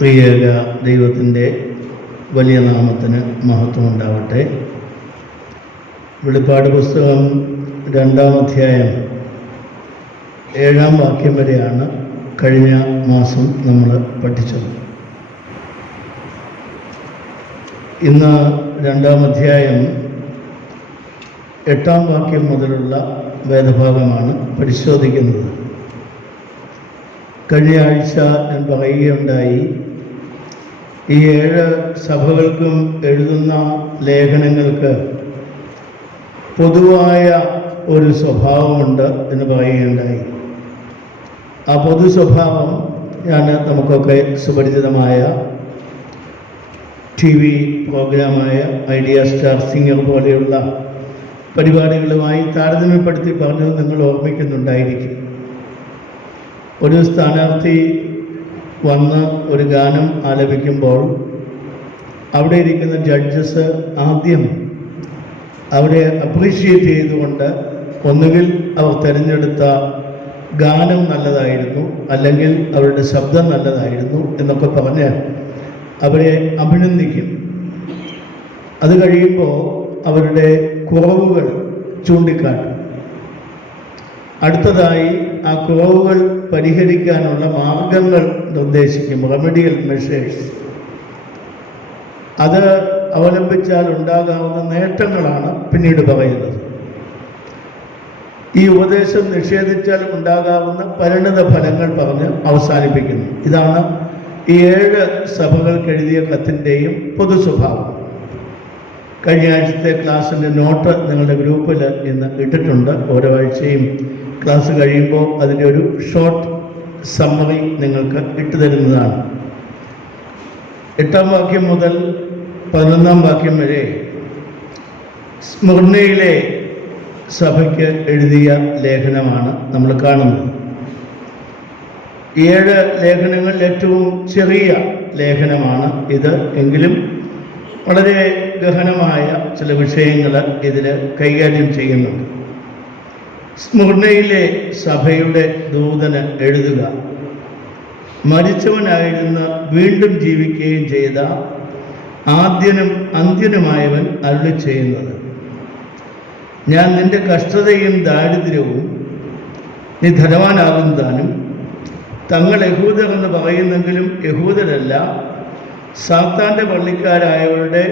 പ്രിയേക ദൈവത്തിൻ്റെ വലിയ നാമത്തിന് മഹത്വമുണ്ടാവട്ടെ. വെളിപ്പാട് പുസ്തകം 2-ാം അധ്യായം 7-ാം വാക്യം വരെയാണ് കഴിഞ്ഞ മാസം നമ്മൾ പഠിച്ചത്. ഇന്ന് 2-ാം അധ്യായം 8-ാം വാക്യം മുതലുള്ള വേദഭാഗമാണ് പരിശോധിക്കുന്നത്. കഴിഞ്ഞ ആഴ്ച ഞാൻ പറയുകയുണ്ടായി, ഈ 7 സഭകൾക്കും എഴുതുന്ന ലേഖനങ്ങൾക്ക് പൊതുവായ ഒരു സ്വഭാവമുണ്ട് എന്ന് പറയുകയുണ്ടായി. ആ പൊതു സ്വഭാവം നമുക്കൊക്കെ സുപരിചിതമായ TV പ്രോഗ്രാമായ ഐഡിയ സ്റ്റാർ സിംഗർ പോലെയുള്ള പരിപാടികളുമായി താരതമ്യപ്പെടുത്തി പറഞ്ഞത് നിങ്ങൾ ഓർമ്മിക്കുന്നുണ്ടായിരിക്കും. ഒരു സ്ഥാനാർത്ഥി വന്ന് ഒരു ഗാനം ആലപിക്കുമ്പോൾ അവിടെ ഇരിക്കുന്ന ജഡ്ജസ് ആദ്യം അവരെ അപ്രീഷിയേറ്റ് ചെയ്തുകൊണ്ട് ഒന്നുകിൽ അവർ തിരഞ്ഞെടുത്ത ഗാനം നല്ലതായിരുന്നു, അല്ലെങ്കിൽ അവരുടെ ശബ്ദം നല്ലതായിരുന്നു എന്നൊക്കെ പറഞ്ഞ് അവരെ അഭിനന്ദിക്കും. അത് കഴിയുമ്പോൾ അവരുടെ കുറവുകൾ ചൂണ്ടിക്കാട്ടും. അടുത്തതായി ആ കുറവുകൾ പരിഹരിക്കാനുള്ള മാർഗങ്ങൾ നിർദ്ദേശിക്കും, റെമഡിയൽ മെഷേഴ്സ്. അത് അവലംബിച്ചാൽ ഉണ്ടാകാവുന്ന നേട്ടങ്ങളാണ് പിന്നീട് പറയുന്നത്. ഈ ഉപദേശം നിഷേധിച്ചാൽ ഉണ്ടാകാവുന്ന പരിണിത ഫലങ്ങൾ പറഞ്ഞ് അവസാനിപ്പിക്കുന്നു. ഇതാണ് ഈ 7 സഭകൾക്ക് എഴുതിയ കത്തിൻ്റെയും പൊതു സ്വഭാവം. കഴിഞ്ഞ ആഴ്ചത്തെ ക്ലാസ്സിൻ്റെ നോട്ട് നിങ്ങളുടെ ഗ്രൂപ്പിൽ ഇന്ന് ഇട്ടിട്ടുണ്ട്. ഓരോ ആഴ്ചയും ക്ലാസ് കഴിയുമ്പോൾ അതിൻ്റെ ഒരു ഷോർട്ട് സമ്മറി നിങ്ങൾക്ക് ഇട്ടുതരുന്നതാണ്. 8-ാം വാക്യം മുതൽ 11-ാം വാക്യം വരെ സ്മിർനയിലെ സഭയ്ക്ക് എഴുതിയ ലേഖനമാണ് നമ്മൾ കാണുന്നത്. 7 ലേഖനങ്ങളിൽ ഏറ്റവും ചെറിയ ലേഖനമാണ് ഇത്. എങ്കിലും വളരെ ഗഹനമായ ചില വിഷയങ്ങൾ ഇതിൽ കൈകാര്യം ചെയ്യുന്നുണ്ട്. സ്മിർനയിലെ സഭയുടെ ദൂതന് എഴുതുക: മരിച്ചവനായിരുന്ന വീണ്ടും ജീവിക്കുകയും ചെയ്ത ആദ്യനും അന്ത്യനുമായവൻ അരുളി ചെയ്യുന്നത്, ഞാൻ നിന്റെ കഷ്ടതയും ദാരിദ്ര്യവും നീ ധനവാനാകും താനും, തങ്ങൾ യഹൂദർ എന്ന് പറയുന്നെങ്കിലും യഹൂദരല്ല, സാത്താൻ്റെ പള്ളിക്കാരായവരുടെ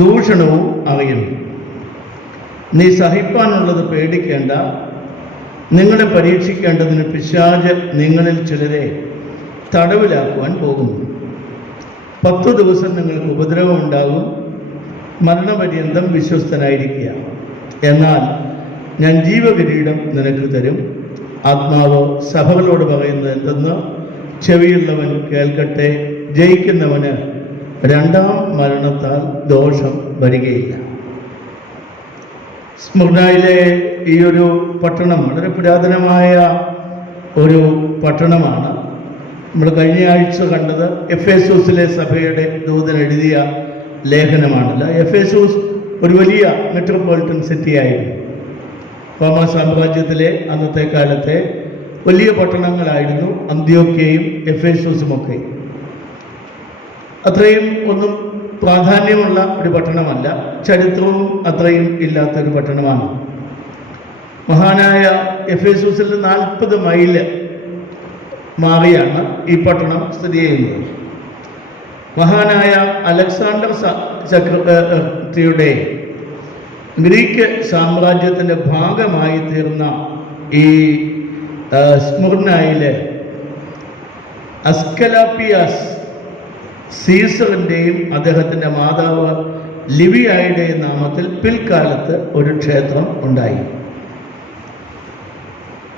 ദൂഷണവും അറിയുന്നു. നീ സഹിപ്പാനുള്ളത് പേടിക്കേണ്ട, നിങ്ങളെ പരീക്ഷിക്കേണ്ടതിന് പിശാച് നിങ്ങളിൽ ചിലരെ തടവിലാക്കുവാൻ പോകുന്നു. 10 ദിവസം നിങ്ങൾക്ക് ഉപദ്രവമുണ്ടാകും. മരണപര്യന്തം വിശ്വസ്തനായിരിക്കുക. എന്നാൽ ഞാൻ ജീവകിരീടം നിനക്ക് തരും. ആത്മാവ് സഭകളോട് പറയുന്നത് എന്തെന്ന് ചെവിയുള്ളവൻ കേൾക്കട്ടെ. ജയിക്കുന്നവന് 2-ാം മരണത്താൽ ദോഷം വരികയില്ല. സ്മിർനയിലെ ഈ ഒരു പട്ടണം വളരെ പുരാതനമായ ഒരു പട്ടണമാണ്. നമ്മൾ കഴിഞ്ഞ ആഴ്ച കണ്ടത് എഫേസൂസിലെ സഭയുടെ ദൂതൻ എഴുതിയ ലേഖനമാണല്ല. എഫേസൂസ് ഒരു വലിയ മെട്രോപൊളിറ്റൻ സിറ്റിയായിരുന്നു. റോമാ സാമ്രാജ്യത്തിലെ അന്നത്തെ കാലത്തെ വലിയ പട്ടണങ്ങളായിരുന്നു അന്ത്യോക്യയും എഫേസൂസുമൊക്കെ. അത്രയും ഒന്നും പ്രാധാന്യമുള്ള ഒരു പട്ടണമല്ല, ചരിത്രവും അത്രയും ഇല്ലാത്തൊരു പട്ടണമാണ്. മഹാനായ എഫേസൂസിൽ 40 മൈല് മാറിയാണ് ഈ പട്ടണം സ്ഥിതി ചെയ്യുന്നത്. മഹാനായ അലക്സാണ്ടർ ചക്രവർത്തിയുടെ ഗ്രീക്ക് സാമ്രാജ്യത്തിൻ്റെ ഭാഗമായി തീർന്ന ഈ സ്മിർനയിലെ അസ്കലാപ്പിയാസ് സീസറിൻ്റെയും അദ്ദേഹത്തിൻ്റെ മാതാവ് ലിവിയായുടെയും നാമത്തിൽ പിൽക്കാലത്ത് ഒരു ക്ഷേത്രം ഉണ്ടായി.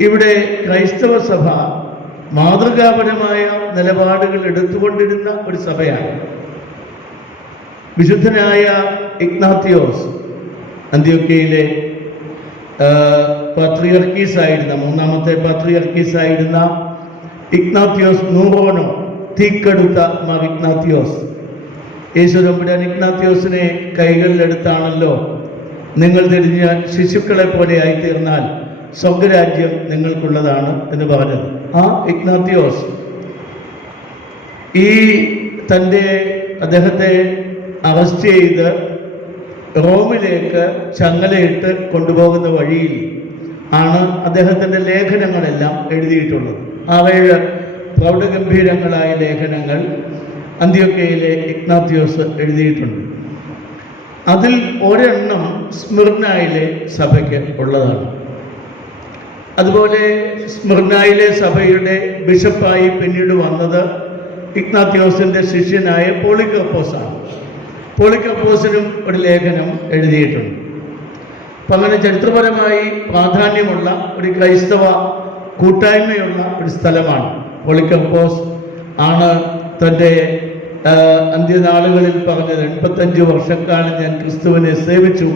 ഇവിടെ ക്രൈസ്തവ സഭ മാതൃകാപരമായ നിലപാടുകൾ എടുത്തുകൊണ്ടിരുന്ന ഒരു സഭയാണ്. വിശുദ്ധനായ ഇഗ്നാത്തിയോസ്, അന്ത്യോക്യയിലെ പാത്രിയർക്കീസായിരുന്ന 3-ാമത്തെ പാത്രിയർക്കീസായിരുന്ന ഇഗ്നാത്തിയോസ് നൂറോനോ, തീക്കടുത്ത മാർ ഇഗ്നാത്തിയോസ്, യേശുദമ്പുരാൻ ഇഗ്നാത്തിയോസിനെ കൈകളിലെടുത്താണല്ലോ, നിങ്ങൾ തിരിഞ്ഞ ശിശുക്കളെ പോലെ ആയിത്തീർന്നാൽ സ്വർഗരാജ്യം നിങ്ങൾക്കുള്ളതാണ് എന്ന് പറഞ്ഞത്. ആ ഇഗ്നാത്തിയോസ് ഈ അദ്ദേഹത്തെ അറസ്റ്റ് ചെയ്ത് റോമിലേക്ക് ചങ്ങലയിട്ട് കൊണ്ടുപോകുന്ന വഴിയിൽ ആണ് അദ്ദേഹത്തിൻ്റെ ലേഖനങ്ങളെല്ലാം എഴുതിയിട്ടുള്ളത്. 6 പ്രൗഢഗംഭീരങ്ങളായ ലേഖനങ്ങൾ അന്ത്യോക്യയിലെ ഇഗ്നാത്യോസ് എഴുതിയിട്ടുണ്ട്. അതിൽ ഒരെണ്ണം സ്മിർനായിലെ സഭയ്ക്ക് ഉള്ളതാണ്. അതുപോലെ സ്മിർനായിലെ സഭയുടെ ബിഷപ്പായി പിന്നീട് വന്നത് ഇഗ്നാത്യോസിൻ്റെ ശിഷ്യനായ പോളികർപ്പോസാണ്. പോളികർപ്പോസിനും ഒരു ലേഖനം എഴുതിയിട്ടുണ്ട്. അപ്പം അങ്ങനെ ചരിത്രപരമായി പ്രാധാന്യമുള്ള ഒരു ക്രൈസ്തവ കൂട്ടായ്മയുള്ള ഒരു സ്ഥലമാണ്. പോളികർപ്പോസ് ആണ് തൻ്റെ അന്ത്യനാളുകളിൽ പറഞ്ഞത്, 85 വർഷക്കാലം ഞാൻ ക്രിസ്തുവിനെ സേവിച്ചു,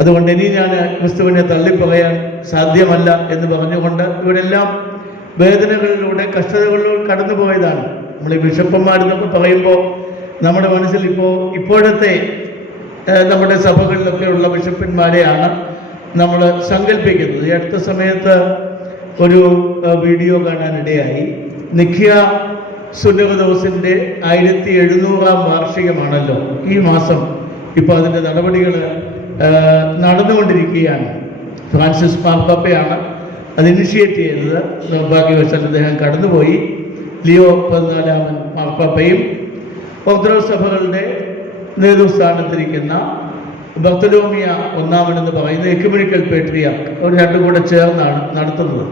അതുകൊണ്ട് ഇനി ഞാൻ ക്രിസ്തുവിനെ തള്ളിപ്പറയാൻ സാധ്യമല്ല എന്ന് പറഞ്ഞുകൊണ്ട് ഇവരെല്ലാം വേദനകളിലൂടെ കഷ്ടതകളിലൂടെ കടന്നു പോയതാണ്. നമ്മൾ ഈ ബിഷപ്പന്മാരെന്നൊക്കെ പറയുമ്പോൾ നമ്മുടെ മനസ്സിൽ ഇപ്പോഴത്തെ നമ്മുടെ സഭകളിലൊക്കെ ഉള്ള ബിഷപ്പന്മാരെയാണ് നമ്മൾ സങ്കല്പിക്കുന്നത്. ഈ അടുത്ത സമയത്ത് ഒരു വീഡിയോ കാണാനിടയായി. നിഖ്യ സുന്നഹദോസിൻ്റെ 1700-ാം വാർഷികമാണല്ലോ ഈ മാസം. ഇപ്പോൾ അതിൻ്റെ നടപടികൾ നടന്നുകൊണ്ടിരിക്കുകയാണ്. ഫ്രാൻസിസ് മാർപ്പാപ്പയാണ് അത് ഇനിഷ്യേറ്റ് ചെയ്തത്. നിർഭാഗ്യവശാൽ അദ്ദേഹം കടന്നുപോയി. ലിയോ 14 മാർപ്പാപ്പയും ഓർത്തഡോക്സ് സഭകളുടെ നേതൃസ്ഥാനത്തിരിക്കുന്ന ബർത്തലോമിയ ഒന്നാമനെന്ന് പറയുന്ന എക്യുമെനിക്കൽ പേട്രിയാർക്ക്, അവർ രണ്ടും കൂടെ ചേർന്നാണ് നടത്തുന്നത്.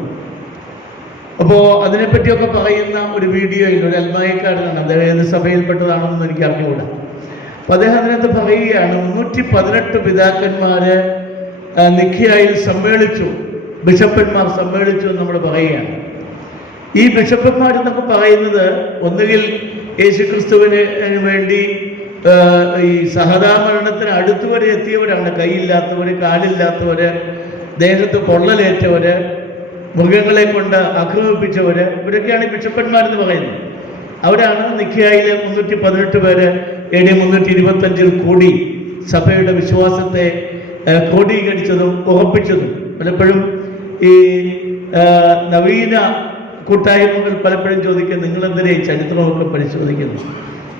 അപ്പോൾ അതിനെപ്പറ്റിയൊക്കെ പറയുന്ന ഒരു വീഡിയോയിൽ ഒരു അൽമായക്കാരനാണ്, അദ്ദേഹം ഏത് സഭയിൽപ്പെട്ടതാണെന്നൊന്നും എനിക്ക് അറിഞ്ഞുകൂടാ. അപ്പോൾ അദ്ദേഹം അതിനകത്ത് പറയുകയാണ്, 318 പിതാക്കന്മാർ നിഖ്യായിൽ സമ്മേളിച്ചു, ബിഷപ്പന്മാർ സമ്മേളിച്ചു എന്ന് നമ്മൾ പറയുകയാണ്. ഈ ബിഷപ്പന്മാരെന്നൊക്കെ പറയുന്നത് ഒന്നുകിൽ യേശുക്രിസ്തുവിന് വേണ്ടി ഈ സഹതാമരണത്തിന് അടുത്തുവരെ എത്തിയവരാണ്. കൈയില്ലാത്തവർ, കാലില്ലാത്തവർ, ദേഹത്ത് പൊള്ളലേറ്റവർ, മൃഗങ്ങളെ കൊണ്ട് ആക്രമിപ്പിച്ചവർ, ഇവരൊക്കെയാണ് ഈ ബിഷപ്പന്മാരെന്ന് പറയുന്നത്. അവരാണ് നിഖ്യായിലെ 318 പേര് AD 325 കൂടി സഭയുടെ വിശ്വാസത്തെ ക്രോഡീകരിച്ചതും ഉറപ്പിച്ചതും. പലപ്പോഴും ഈ നവീന കൂട്ടായ്മകൾ പലപ്പോഴും ചോദിക്കുന്നത്, നിങ്ങളെന്തിനാ ഈ ചരിത്രമൊക്കെ പരിശോധിക്കുന്നു?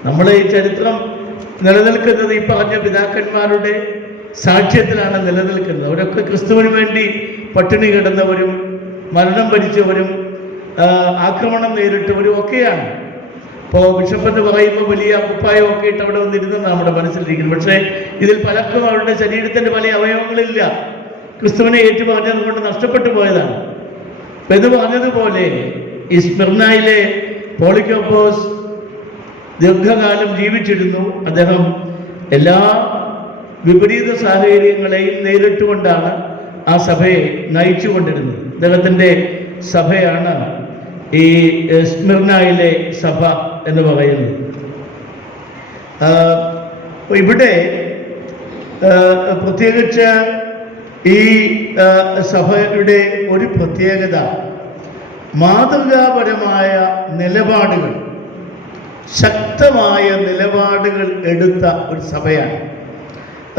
നമ്മൾ ഈ ചരിത്രം നിലനിൽക്കുന്നത് ഈ പറഞ്ഞ പിതാക്കന്മാരുടെ സാക്ഷ്യത്തിലാണ് നിലനിൽക്കുന്നത്. അവരൊക്കെ ക്രിസ്തുവിന് വേണ്ടി പട്ടിണി കിടന്നവരും മരണം ഭരിച്ചവരും ആക്രമണം നേരിട്ടവരും ഒക്കെയാണ്. ഇപ്പോൾ ബിഷപ്പെന്ന് പറയുമ്പോൾ വലിയ കുപ്പായമൊക്കെ ഇട്ട് അവിടെ വന്നിരുന്നെന്ന് നമ്മുടെ മനസ്സിലിരിക്കുന്നു. പക്ഷേ ഇതിൽ പലർക്കും അവരുടെ ശരീരത്തിൻ്റെ പല അവയവങ്ങളില്ല, ക്രിസ്തുവിനെ ഏറ്റുപറഞ്ഞത് കൊണ്ട് നഷ്ടപ്പെട്ടു പോയതാണ്. അപ്പം ഇത് പറഞ്ഞതുപോലെ ഈ സ്മിർനായിലെ പോളികർപ്പോസ് ദീർഘകാലം ജീവിച്ചിരുന്നു. അദ്ദേഹം എല്ലാ വിപരീത സാഹചര്യങ്ങളെയും നേരിട്ടുകൊണ്ടാണ് ആ സഭയെ നയിച്ചുകൊണ്ടിരുന്നത്. അദ്ദേഹത്തിൻ്റെ സഭയാണ് ഈ സ്മിർനായിലെ സഭ എന്ന് പറയുന്നത്. ഇവിടെ പ്രത്യേകിച്ച് ഈ സഭയുടെ ഒരു പ്രത്യേകത, മാതൃകാപരമായ നിലപാടുകൾ, ശക്തമായ നിലപാടുകൾ എടുത്ത ഒരു സഭയാണ്.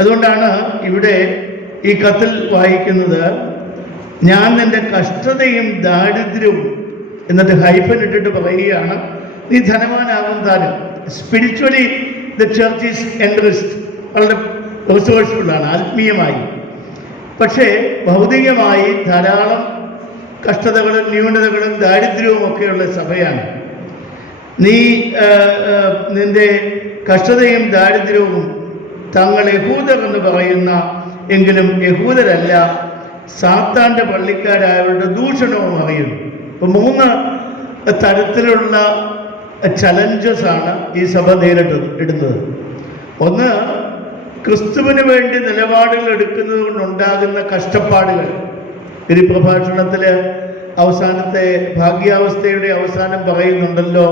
അതുകൊണ്ടാണ് ഇവിടെ ഈ കത്തിൽ വായിക്കുന്നത്, ഞാൻ നിന്റെ കഷ്ടതയും ദാരിദ്ര്യവും, എന്നിട്ട് ഹൈഫൻ ഇട്ടിട്ട് പറയുകയാണ്, നീ ധനവാനാകും താനും. Spiritually the church is enriched, വളരെ റിസോഴ്സ്ഫുള്ളാണ് ആത്മീയമായി. പക്ഷേ ഭൗതികമായി ധാരാളം കഷ്ടതകളും ന്യൂനതകളും ദാരിദ്ര്യവും ഒക്കെയുള്ള സഭയാണ്. നീ നിന്റെ കഷ്ടതയും ദാരിദ്ര്യവും തങ്ങൾ യഹൂദർ എന്ന് പറയുന്ന, എങ്കിലും യഹൂദരല്ല, സാത്താൻ്റെ പള്ളിക്കാരായവരുടെ ദൂഷണവും അറിയുന്നു. ഇപ്പം 3 തരത്തിലുള്ള ചലഞ്ചസ് ആണ് ഈ സഭ നേരിടുന്നത്. ഒന്ന്, ക്രിസ്തുവിന് വേണ്ടി നിലപാടുകൾ എടുക്കുന്നത് കൊണ്ടുണ്ടാകുന്ന കഷ്ടപ്പാടുകൾ. ഈ പ്രഭാഷണത്തിൽ അവസാനത്തെ ഭാഗ്യാവസ്ഥയുടെ അവസാനം പറയുന്നുണ്ടല്ലോ,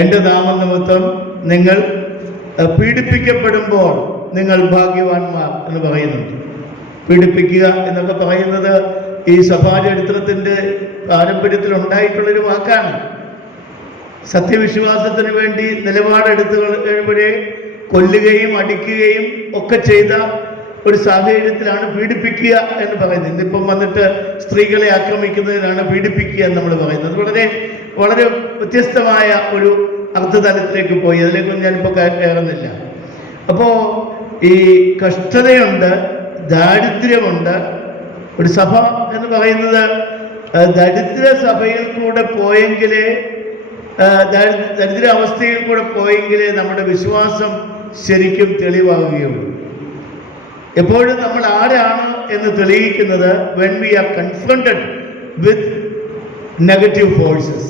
എൻ്റെ നാമനിമിത്തം നിങ്ങൾ പീഡിപ്പിക്കപ്പെടുമ്പോൾ നിങ്ങൾ ഭാഗ്യവാന്മാർ എന്ന് പറയുന്നുണ്ട്. പീഡിപ്പിക്കുക എന്നൊക്കെ പറയുന്നത് ഈ സഭാചരിത്രത്തിൻ്റെ പാരമ്പര്യത്തിൽ ഉണ്ടായിട്ടുള്ളൊരു വാക്കാണ്. സത്യവിശ്വാസത്തിന് വേണ്ടി നിലപാടെടുത്തവരെ കൊല്ലുകയും അടിക്കുകയും ഒക്കെ ചെയ്ത ഒരു സാഹചര്യത്തിലാണ് പീഡിപ്പിക്കുക എന്ന് പറയുന്നത്. ഇന്നിപ്പം വന്നിട്ട് സ്ത്രീകളെ ആക്രമിക്കുന്നതിനാണ് പീഡിപ്പിക്കുക എന്ന് നമ്മൾ പറയുന്നത്. വളരെ വളരെ വ്യത്യസ്തമായ ഒരു അർത്ഥതലത്തിലേക്ക് പോയി. അതിലേക്കൊന്നും ഞാനിപ്പോൾ കയറുന്നില്ല. അപ്പോൾ ഈ കഷ്ടതയുണ്ട്, ദാരിദ്ര്യമുണ്ട്. ഒരു സഭ എന്ന് പറയുന്നത് ദരിദ്ര സഭയിൽ കൂടെ പോയെങ്കിലേ, ദരിദ്ര അവസ്ഥയിൽ കൂടെ പോയെങ്കിലേ നമ്മുടെ വിശ്വാസം ശരിക്കും തെളിവാകുകയുള്ളൂ. എപ്പോഴും നമ്മൾ ആരാണ് എന്ന് തെളിയിക്കുന്നത് when we are confronted with negative forces.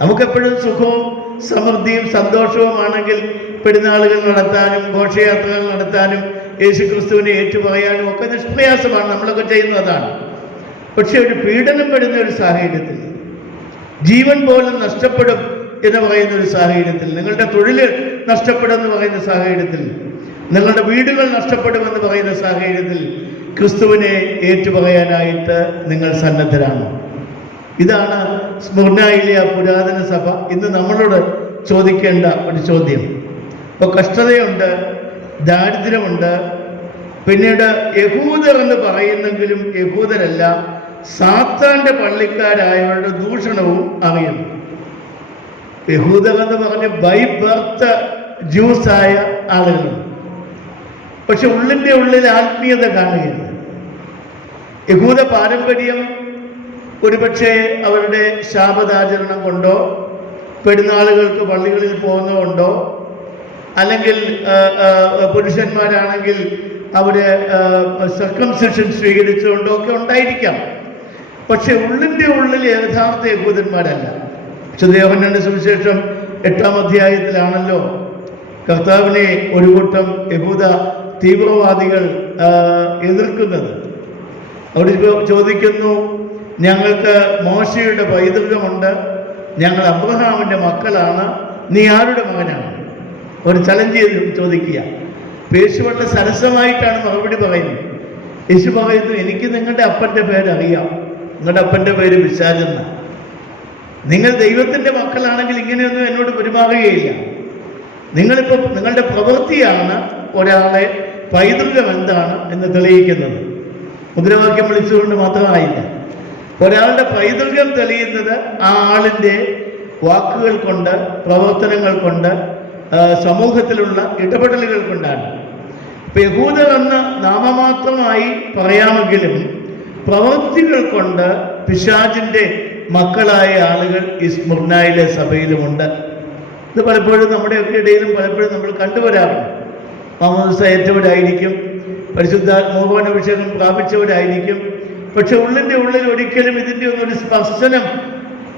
നമുക്കെപ്പോഴും സുഖവും സമൃദ്ധിയും സന്തോഷവുമാണെങ്കിൽ പെരുന്നാളുകൾ നടത്താനും ഘോഷയാത്രകൾ നടത്താനും യേശുക്രിസ്തുവിനെ ഏറ്റുപറയാനും ഒക്കെ നിഷ്പ്രയാസമാണ്, നമ്മളൊക്കെ ചെയ്യുന്നത് അതാണ്. പക്ഷെ ഒരു പീഡനം വരുന്ന ഒരു സാഹചര്യത്തിൽ, ജീവൻ പോലും നഷ്ടപ്പെടും എന്ന് പറയുന്ന ഒരു സാഹചര്യത്തിൽ, നിങ്ങളുടെ തൊഴിൽ നഷ്ടപ്പെടുമെന്ന് പറയുന്ന സാഹചര്യത്തിൽ, നിങ്ങളുടെ വീടുകൾ നഷ്ടപ്പെടുമെന്ന് പറയുന്ന സാഹചര്യത്തിൽ ക്രിസ്തുവിനെ ഏറ്റുപറയാനായിട്ട് നിങ്ങൾ സന്നദ്ധരാണ്. ഇതാണ് സ്മുർനയിലെ ആ പുരാതന സഭ ഇന്ന് നമ്മളോട് ചോദിക്കേണ്ട ഒരു ചോദ്യം. അപ്പോൾ കഷ്ടതയുണ്ട്, ദാരിദ്ര്യമുണ്ട്. പിന്നീട് യഹൂദർ എന്ന് പറയുന്നെങ്കിലും യഹൂദരല്ല, സാത്താന്റെ പള്ളിക്കാരായവരുടെ ദൂഷണവും അറിയുന്നു. യഹൂദർ എന്ന് പറഞ്ഞ് ബൈ ബർത്ത് ജ്യൂസായ ആളുകളുണ്ട്, പക്ഷെ ഉള്ളിൻ്റെ ഉള്ളിൽ ആത്മീയത കാണുകയില്ല. യഹൂദ പാരമ്പര്യം ഒരുപക്ഷെ അവരുടെ ശാബദാചരണം കൊണ്ടോ പെരുന്നാളുകൾക്ക് പള്ളികളിൽ പോകുന്നതുകൊണ്ടോ, അല്ലെങ്കിൽ പുരുഷന്മാരാണെങ്കിൽ അവര് സർക്കംസിഷൻ സ്വീകരിച്ചുകൊണ്ടോ ഒക്കെ ഉണ്ടായിരിക്കാം. പക്ഷെ ഉള്ളിൻ്റെ ഉള്ളിൽ യഥാർത്ഥ യഹൂദന്മാരല്ല. യോഹന്നാന്റെ സുവിശേഷം 8-ാം അധ്യായത്തിലാണല്ലോ കർത്താവിനെ ഒരു കൂട്ടം യഹൂദ തീവ്രവാദികൾ എതിർക്കുന്നത്. അവിടെ ചോദിക്കുന്നു, ഞങ്ങൾക്ക് മോശയുടെ പൈതൃകമുണ്ട്, ഞങ്ങൾ അബ്രഹാമിൻ്റെ മക്കളാണ്, നീ ആരുടെ മകനാണ്? ഒരു ചലഞ്ച് ചെയ്ത് ചോദിക്കുക. യേശു വളരെ സരസമായിട്ടാണ് മറുപടി പറയുന്നത്. യേശു പറയുന്നു, എനിക്ക് നിങ്ങളുടെ അപ്പൻ്റെ പേരറിയാം, നിങ്ങളുടെ അപ്പൻ്റെ പേര് പിശാചെന്ന്. നിങ്ങൾ ദൈവത്തിൻ്റെ മക്കളാണെങ്കിൽ ഇങ്ങനെയൊന്നും എന്നോട് പെരുമാറുകയില്ല. നിങ്ങളിപ്പോൾ നിങ്ങളുടെ പ്രവൃത്തിയാണ് ഒരാളെ പൈതൃകം എന്താണ് എന്ന് തെളിയിക്കുന്നത്. മുദ്രാവാക്യം വിളിച്ചുകൊണ്ട് മാത്രമായില്ല. ഒരാളുടെ പൈതൃകം തെളിയുന്നത് ആ ആളിൻ്റെ വാക്കുകൾ കൊണ്ട്, പ്രവർത്തനങ്ങൾ കൊണ്ട്, സമൂഹത്തിലുള്ള ഇടപെടലുകൾ കൊണ്ടാണ്. ഇപ്പം യഹൂദർ എന്ന് നാമമാത്രമായി പറയാമെങ്കിലും പ്രവൃത്തികൾ കൊണ്ട് പിശാചിൻ്റെ മക്കളായ ആളുകൾ ഈ സ്മുർനയിലെ സഭയിലുമുണ്ട്. ഇത് പലപ്പോഴും നമ്മുടെയൊക്കെ ഇടയിലും പലപ്പോഴും നമ്മൾ കണ്ടുവരാറുണ്ട്. മാമോദിസ ഏറ്റവരായിരിക്കും, പരിശുദ്ധാത്മോപനഭിഷേകം പ്രാപിച്ചവരായിരിക്കും, പക്ഷെ ഉള്ളിൻ്റെ ഉള്ളിൽ ഒരിക്കലും ഇതിൻ്റെ ഒന്നൊരു സ്പർശനം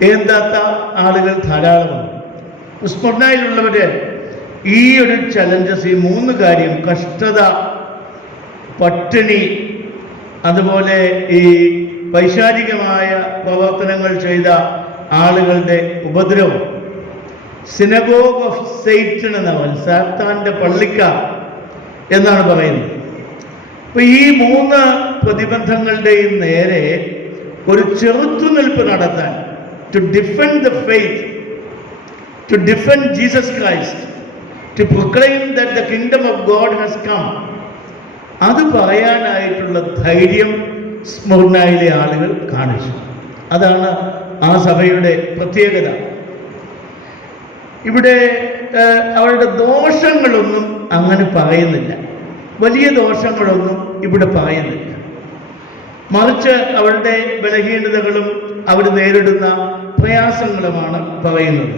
ഏന്താത്ത ആളുകൾ ധാരാളമാണ്. സ്മുർനയിലുള്ളവര് ഈ ഒരു ചലഞ്ചസ്, ഈ 3 കാര്യം, കഷ്ടത, പട്ടിണി, അതുപോലെ ഈ പൈശാചികമായ പ്രവർത്തനങ്ങൾ ചെയ്ത ആളുകളുടെ ഉപദ്രവം, സിനഗോഗ് ഓഫ് സൈറ്റൻ എന്നവൻ, സാത്താന്റെ പള്ളിക്കാർ എന്നാണ് പറയുന്നത്. അപ്പൊ ഈ 3 പ്രതിബന്ധങ്ങളുടെയും നേരെ ഒരു ചെറുത്തുനിൽപ്പ് നടത്താൻ, to defend the faith, to defend Jesus Christ, to proclaim that the kingdom of God has come, അത് പറയാനായിട്ടുള്ള ധൈര്യം സ്മുർനയിലെ ആളുകൾ കാണിച്ചു. അതാണ് ആ സഭയുടെ പ്രത്യേകത. ഇവിടെ അവരുടെ ദോഷങ്ങളൊന്നും അങ്ങനെ പറയുന്നില്ല, വലിയ ദോഷങ്ങളൊന്നും ഇവിടെ പറയുന്നില്ല. മറിച്ച് അവരുടെ ബലഹീനതകളും അവർ നേരിടുന്ന പ്രയാസങ്ങളുമാണ് പറയുന്നത്.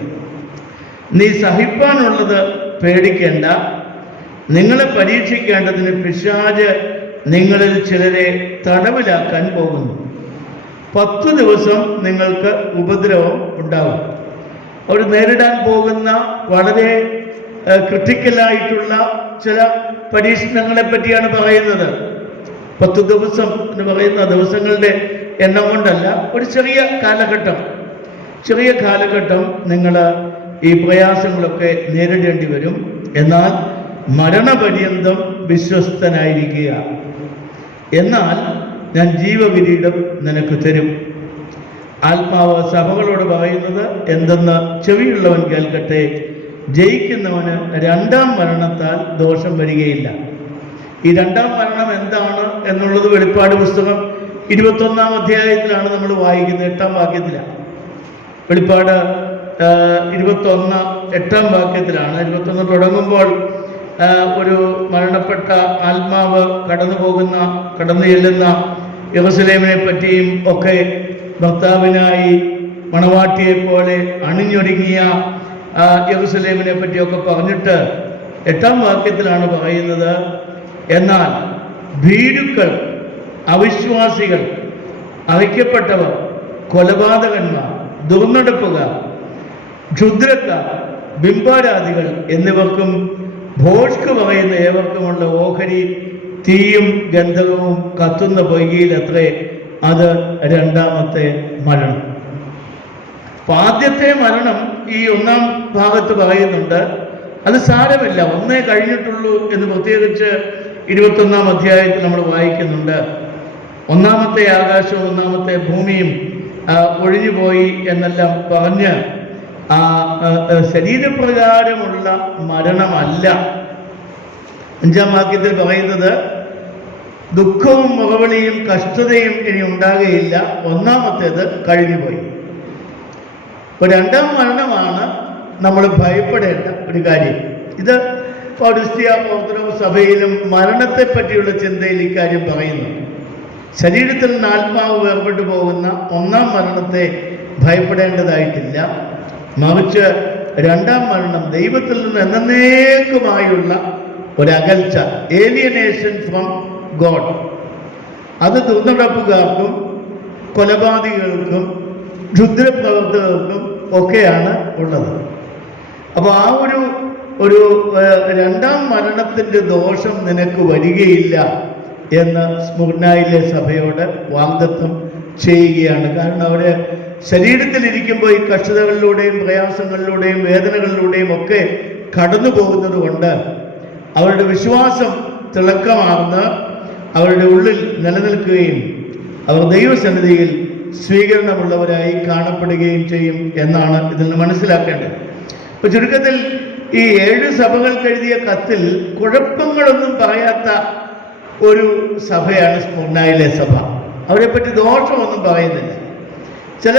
നീ സഹിപ്പാനുള്ളത് പേടിക്കേണ്ട, നിങ്ങളെ പരീക്ഷിക്കേണ്ടതിന് പിശാച് നിങ്ങളിൽ ചിലരെ തടവിലാക്കാൻ പോകുന്നു. 10 ദിവസം നിങ്ങൾക്ക് ഉപദ്രവം ഉണ്ടാകും. അവർ നേരിടാൻ പോകുന്ന വളരെ ക്രിട്ടിക്കലായിട്ടുള്ള ചില പരീക്ഷണങ്ങളെ പറ്റിയാണ് പറയുന്നത്. 10 ദിവസം എന്ന് പറയുന്ന ദിവസങ്ങളുടെ എണ്ണം കൊണ്ടല്ല, ഒരു ചെറിയ കാലഘട്ടം നിങ്ങൾ ഈ പ്രയാസങ്ങളൊക്കെ നേരിടേണ്ടി വരും. എന്നാൽ മരണപര്യന്തം വിശ്വസ്തനായിരിക്കുക, എന്നാൽ ഞാൻ ജീവകിരീടം നിനക്ക് തരും. ആത്മാവ് സഭകളോട് പറയുന്നത് എന്തെന്ന് ചെവിയുള്ളവൻ കേൾക്കട്ടെ. ജയിക്കുന്നവന് 2ാം മരണത്താൽ ദോഷം വരികയില്ല. ഈ 2ാം മരണം എന്താണ് എന്നുള്ളത് വെളിപ്പാട് പുസ്തകം 21-ാം അധ്യായത്തിലാണ് നമ്മൾ വായിക്കുന്നത്, 8-ാം വാക്യത്തിലാണ്. വെളിപ്പാട് 21 8-ാം വാക്യത്തിലാണ്. 21 തുടങ്ങുമ്പോൾ ഒരു മരണപ്പെട്ട ആത്മാവ് കടന്നു ചെല്ലുന്ന യെരൂശലേമിനെ പറ്റിയും ഒക്കെ ഭർത്താവിനായി മണവാട്ടിയെ പോലെ അണിഞ്ഞൊരുങ്ങിയ യെരൂശലേമിനെ പറ്റിയൊക്കെ പറഞ്ഞിട്ട് 8-ാം വാക്യത്തിലാണ് പറയുന്നത്, എന്നാൽ ഭീരുക്കൾ, അവിശ്വാസികൾ, അയക്കപ്പെട്ടവർ, കൊലപാതകന്മാർ, ദുർനടപ്പുകാർ, ക്ഷുദ്രക്കാർ, ബിംബാരാധികൾ എന്നിവർക്കും ഭോഷ്ക് പറയുന്ന ഏവർക്കുമുള്ള ഓഹരി തീയും ഗന്ധകവും കത്തുന്ന പൊയ്കയിലത്രേ അത് രണ്ടാമത്തെ മരണം. ആദ്യത്തെ മരണം ഈ 1-ാം ഭാഗത്ത് പറയുന്നുണ്ട്. അത് സാരമില്ല, ഒന്നേ കഴിഞ്ഞിട്ടുള്ളൂ എന്ന് പ്രത്യേകിച്ച് 21-ാം അധ്യായത്തിൽ നമ്മൾ വായിക്കുന്നുണ്ട്. 1-ാമത്തെ ആകാശവും 1-ാമത്തെ ഭൂമിയും ഒഴിഞ്ഞുപോയി എന്നെല്ലാം പറഞ്ഞ് ശരീരപ്രകാരമുള്ള മരണമല്ല. 5-ാം വാക്യത്തിൽ പറയുന്നത് ദുഃഖവും മുഖവിളിയും കഷ്ടതയും ഇനി ഉണ്ടാകുകയില്ല, 1-ാമത്തേത് കഴിഞ്ഞുപോയി. ഇപ്പോൾ 2-ാം മരണമാണ് നമ്മൾ ഭയപ്പെടേണ്ട ഒരു കാര്യം. ഇത് പൗരസ്ത്യ ഓർത്തഡോക്സ് സഭയിലും മരണത്തെ പറ്റിയുള്ള ചിന്തയിൽ ഇക്കാര്യം പറയുന്നു. ശരീരത്തിൽ നിന്ന് ആത്മാവ് വേർപെട്ടു പോകുന്ന 1-ാം മരണത്തെ ഭയപ്പെടേണ്ടതായിട്ടില്ല. മറിച്ച് 2-ാം മരണം ദൈവത്തിൽ നിന്ന് എന്നേക്കുമായുള്ള ഒരകൽച്ച, ഏലിയനേഷൻ ഫ്രം ഗോഡ്, അത് ദുർനടപ്പുകാർക്കും കൊലപാതകൾക്കും ക്ഷുദ്രപ്രവർത്തകർക്കും ഒക്കെയാണ് ഉള്ളത്. അപ്പോൾ ആ ഒരു 2-ാം മരണത്തിൻ്റെ ദോഷം നിനക്ക് വരികയില്ല എന്ന് സ്മുർനായിലെ സഭയോട് വാഗ്ദത്തം ചെയ്യുകയാണ്. കാരണം അവര് ശരീരത്തിലിരിക്കുമ്പോൾ ഈ കഷ്ടതകളിലൂടെയും പ്രയാസങ്ങളിലൂടെയും വേദനകളിലൂടെയും ഒക്കെ കടന്നു പോകുന്നത് കൊണ്ട് അവരുടെ വിശ്വാസം തിളക്കമാർന്ന് അവരുടെ ഉള്ളിൽ നിലനിൽക്കുകയും അവർ ദൈവസന്നിധിയിൽ സ്വീകരണമുള്ളവരായി കാണപ്പെടുകയും ചെയ്യും എന്നാണ് ഇതിൽ നിന്ന് മനസ്സിലാക്കേണ്ടത്. ഇപ്പൊ ചുരുക്കത്തിൽ ഈ 7 സഭകൾക്ക് എഴുതിയ കത്തിൽ കുഴപ്പങ്ങളൊന്നും പറയാത്ത ഒരു സഭയാണ് സ്മുർനായിലെ സഭ. അവരെപ്പറ്റി ദോഷമൊന്നും പറയുന്നില്ല. ചില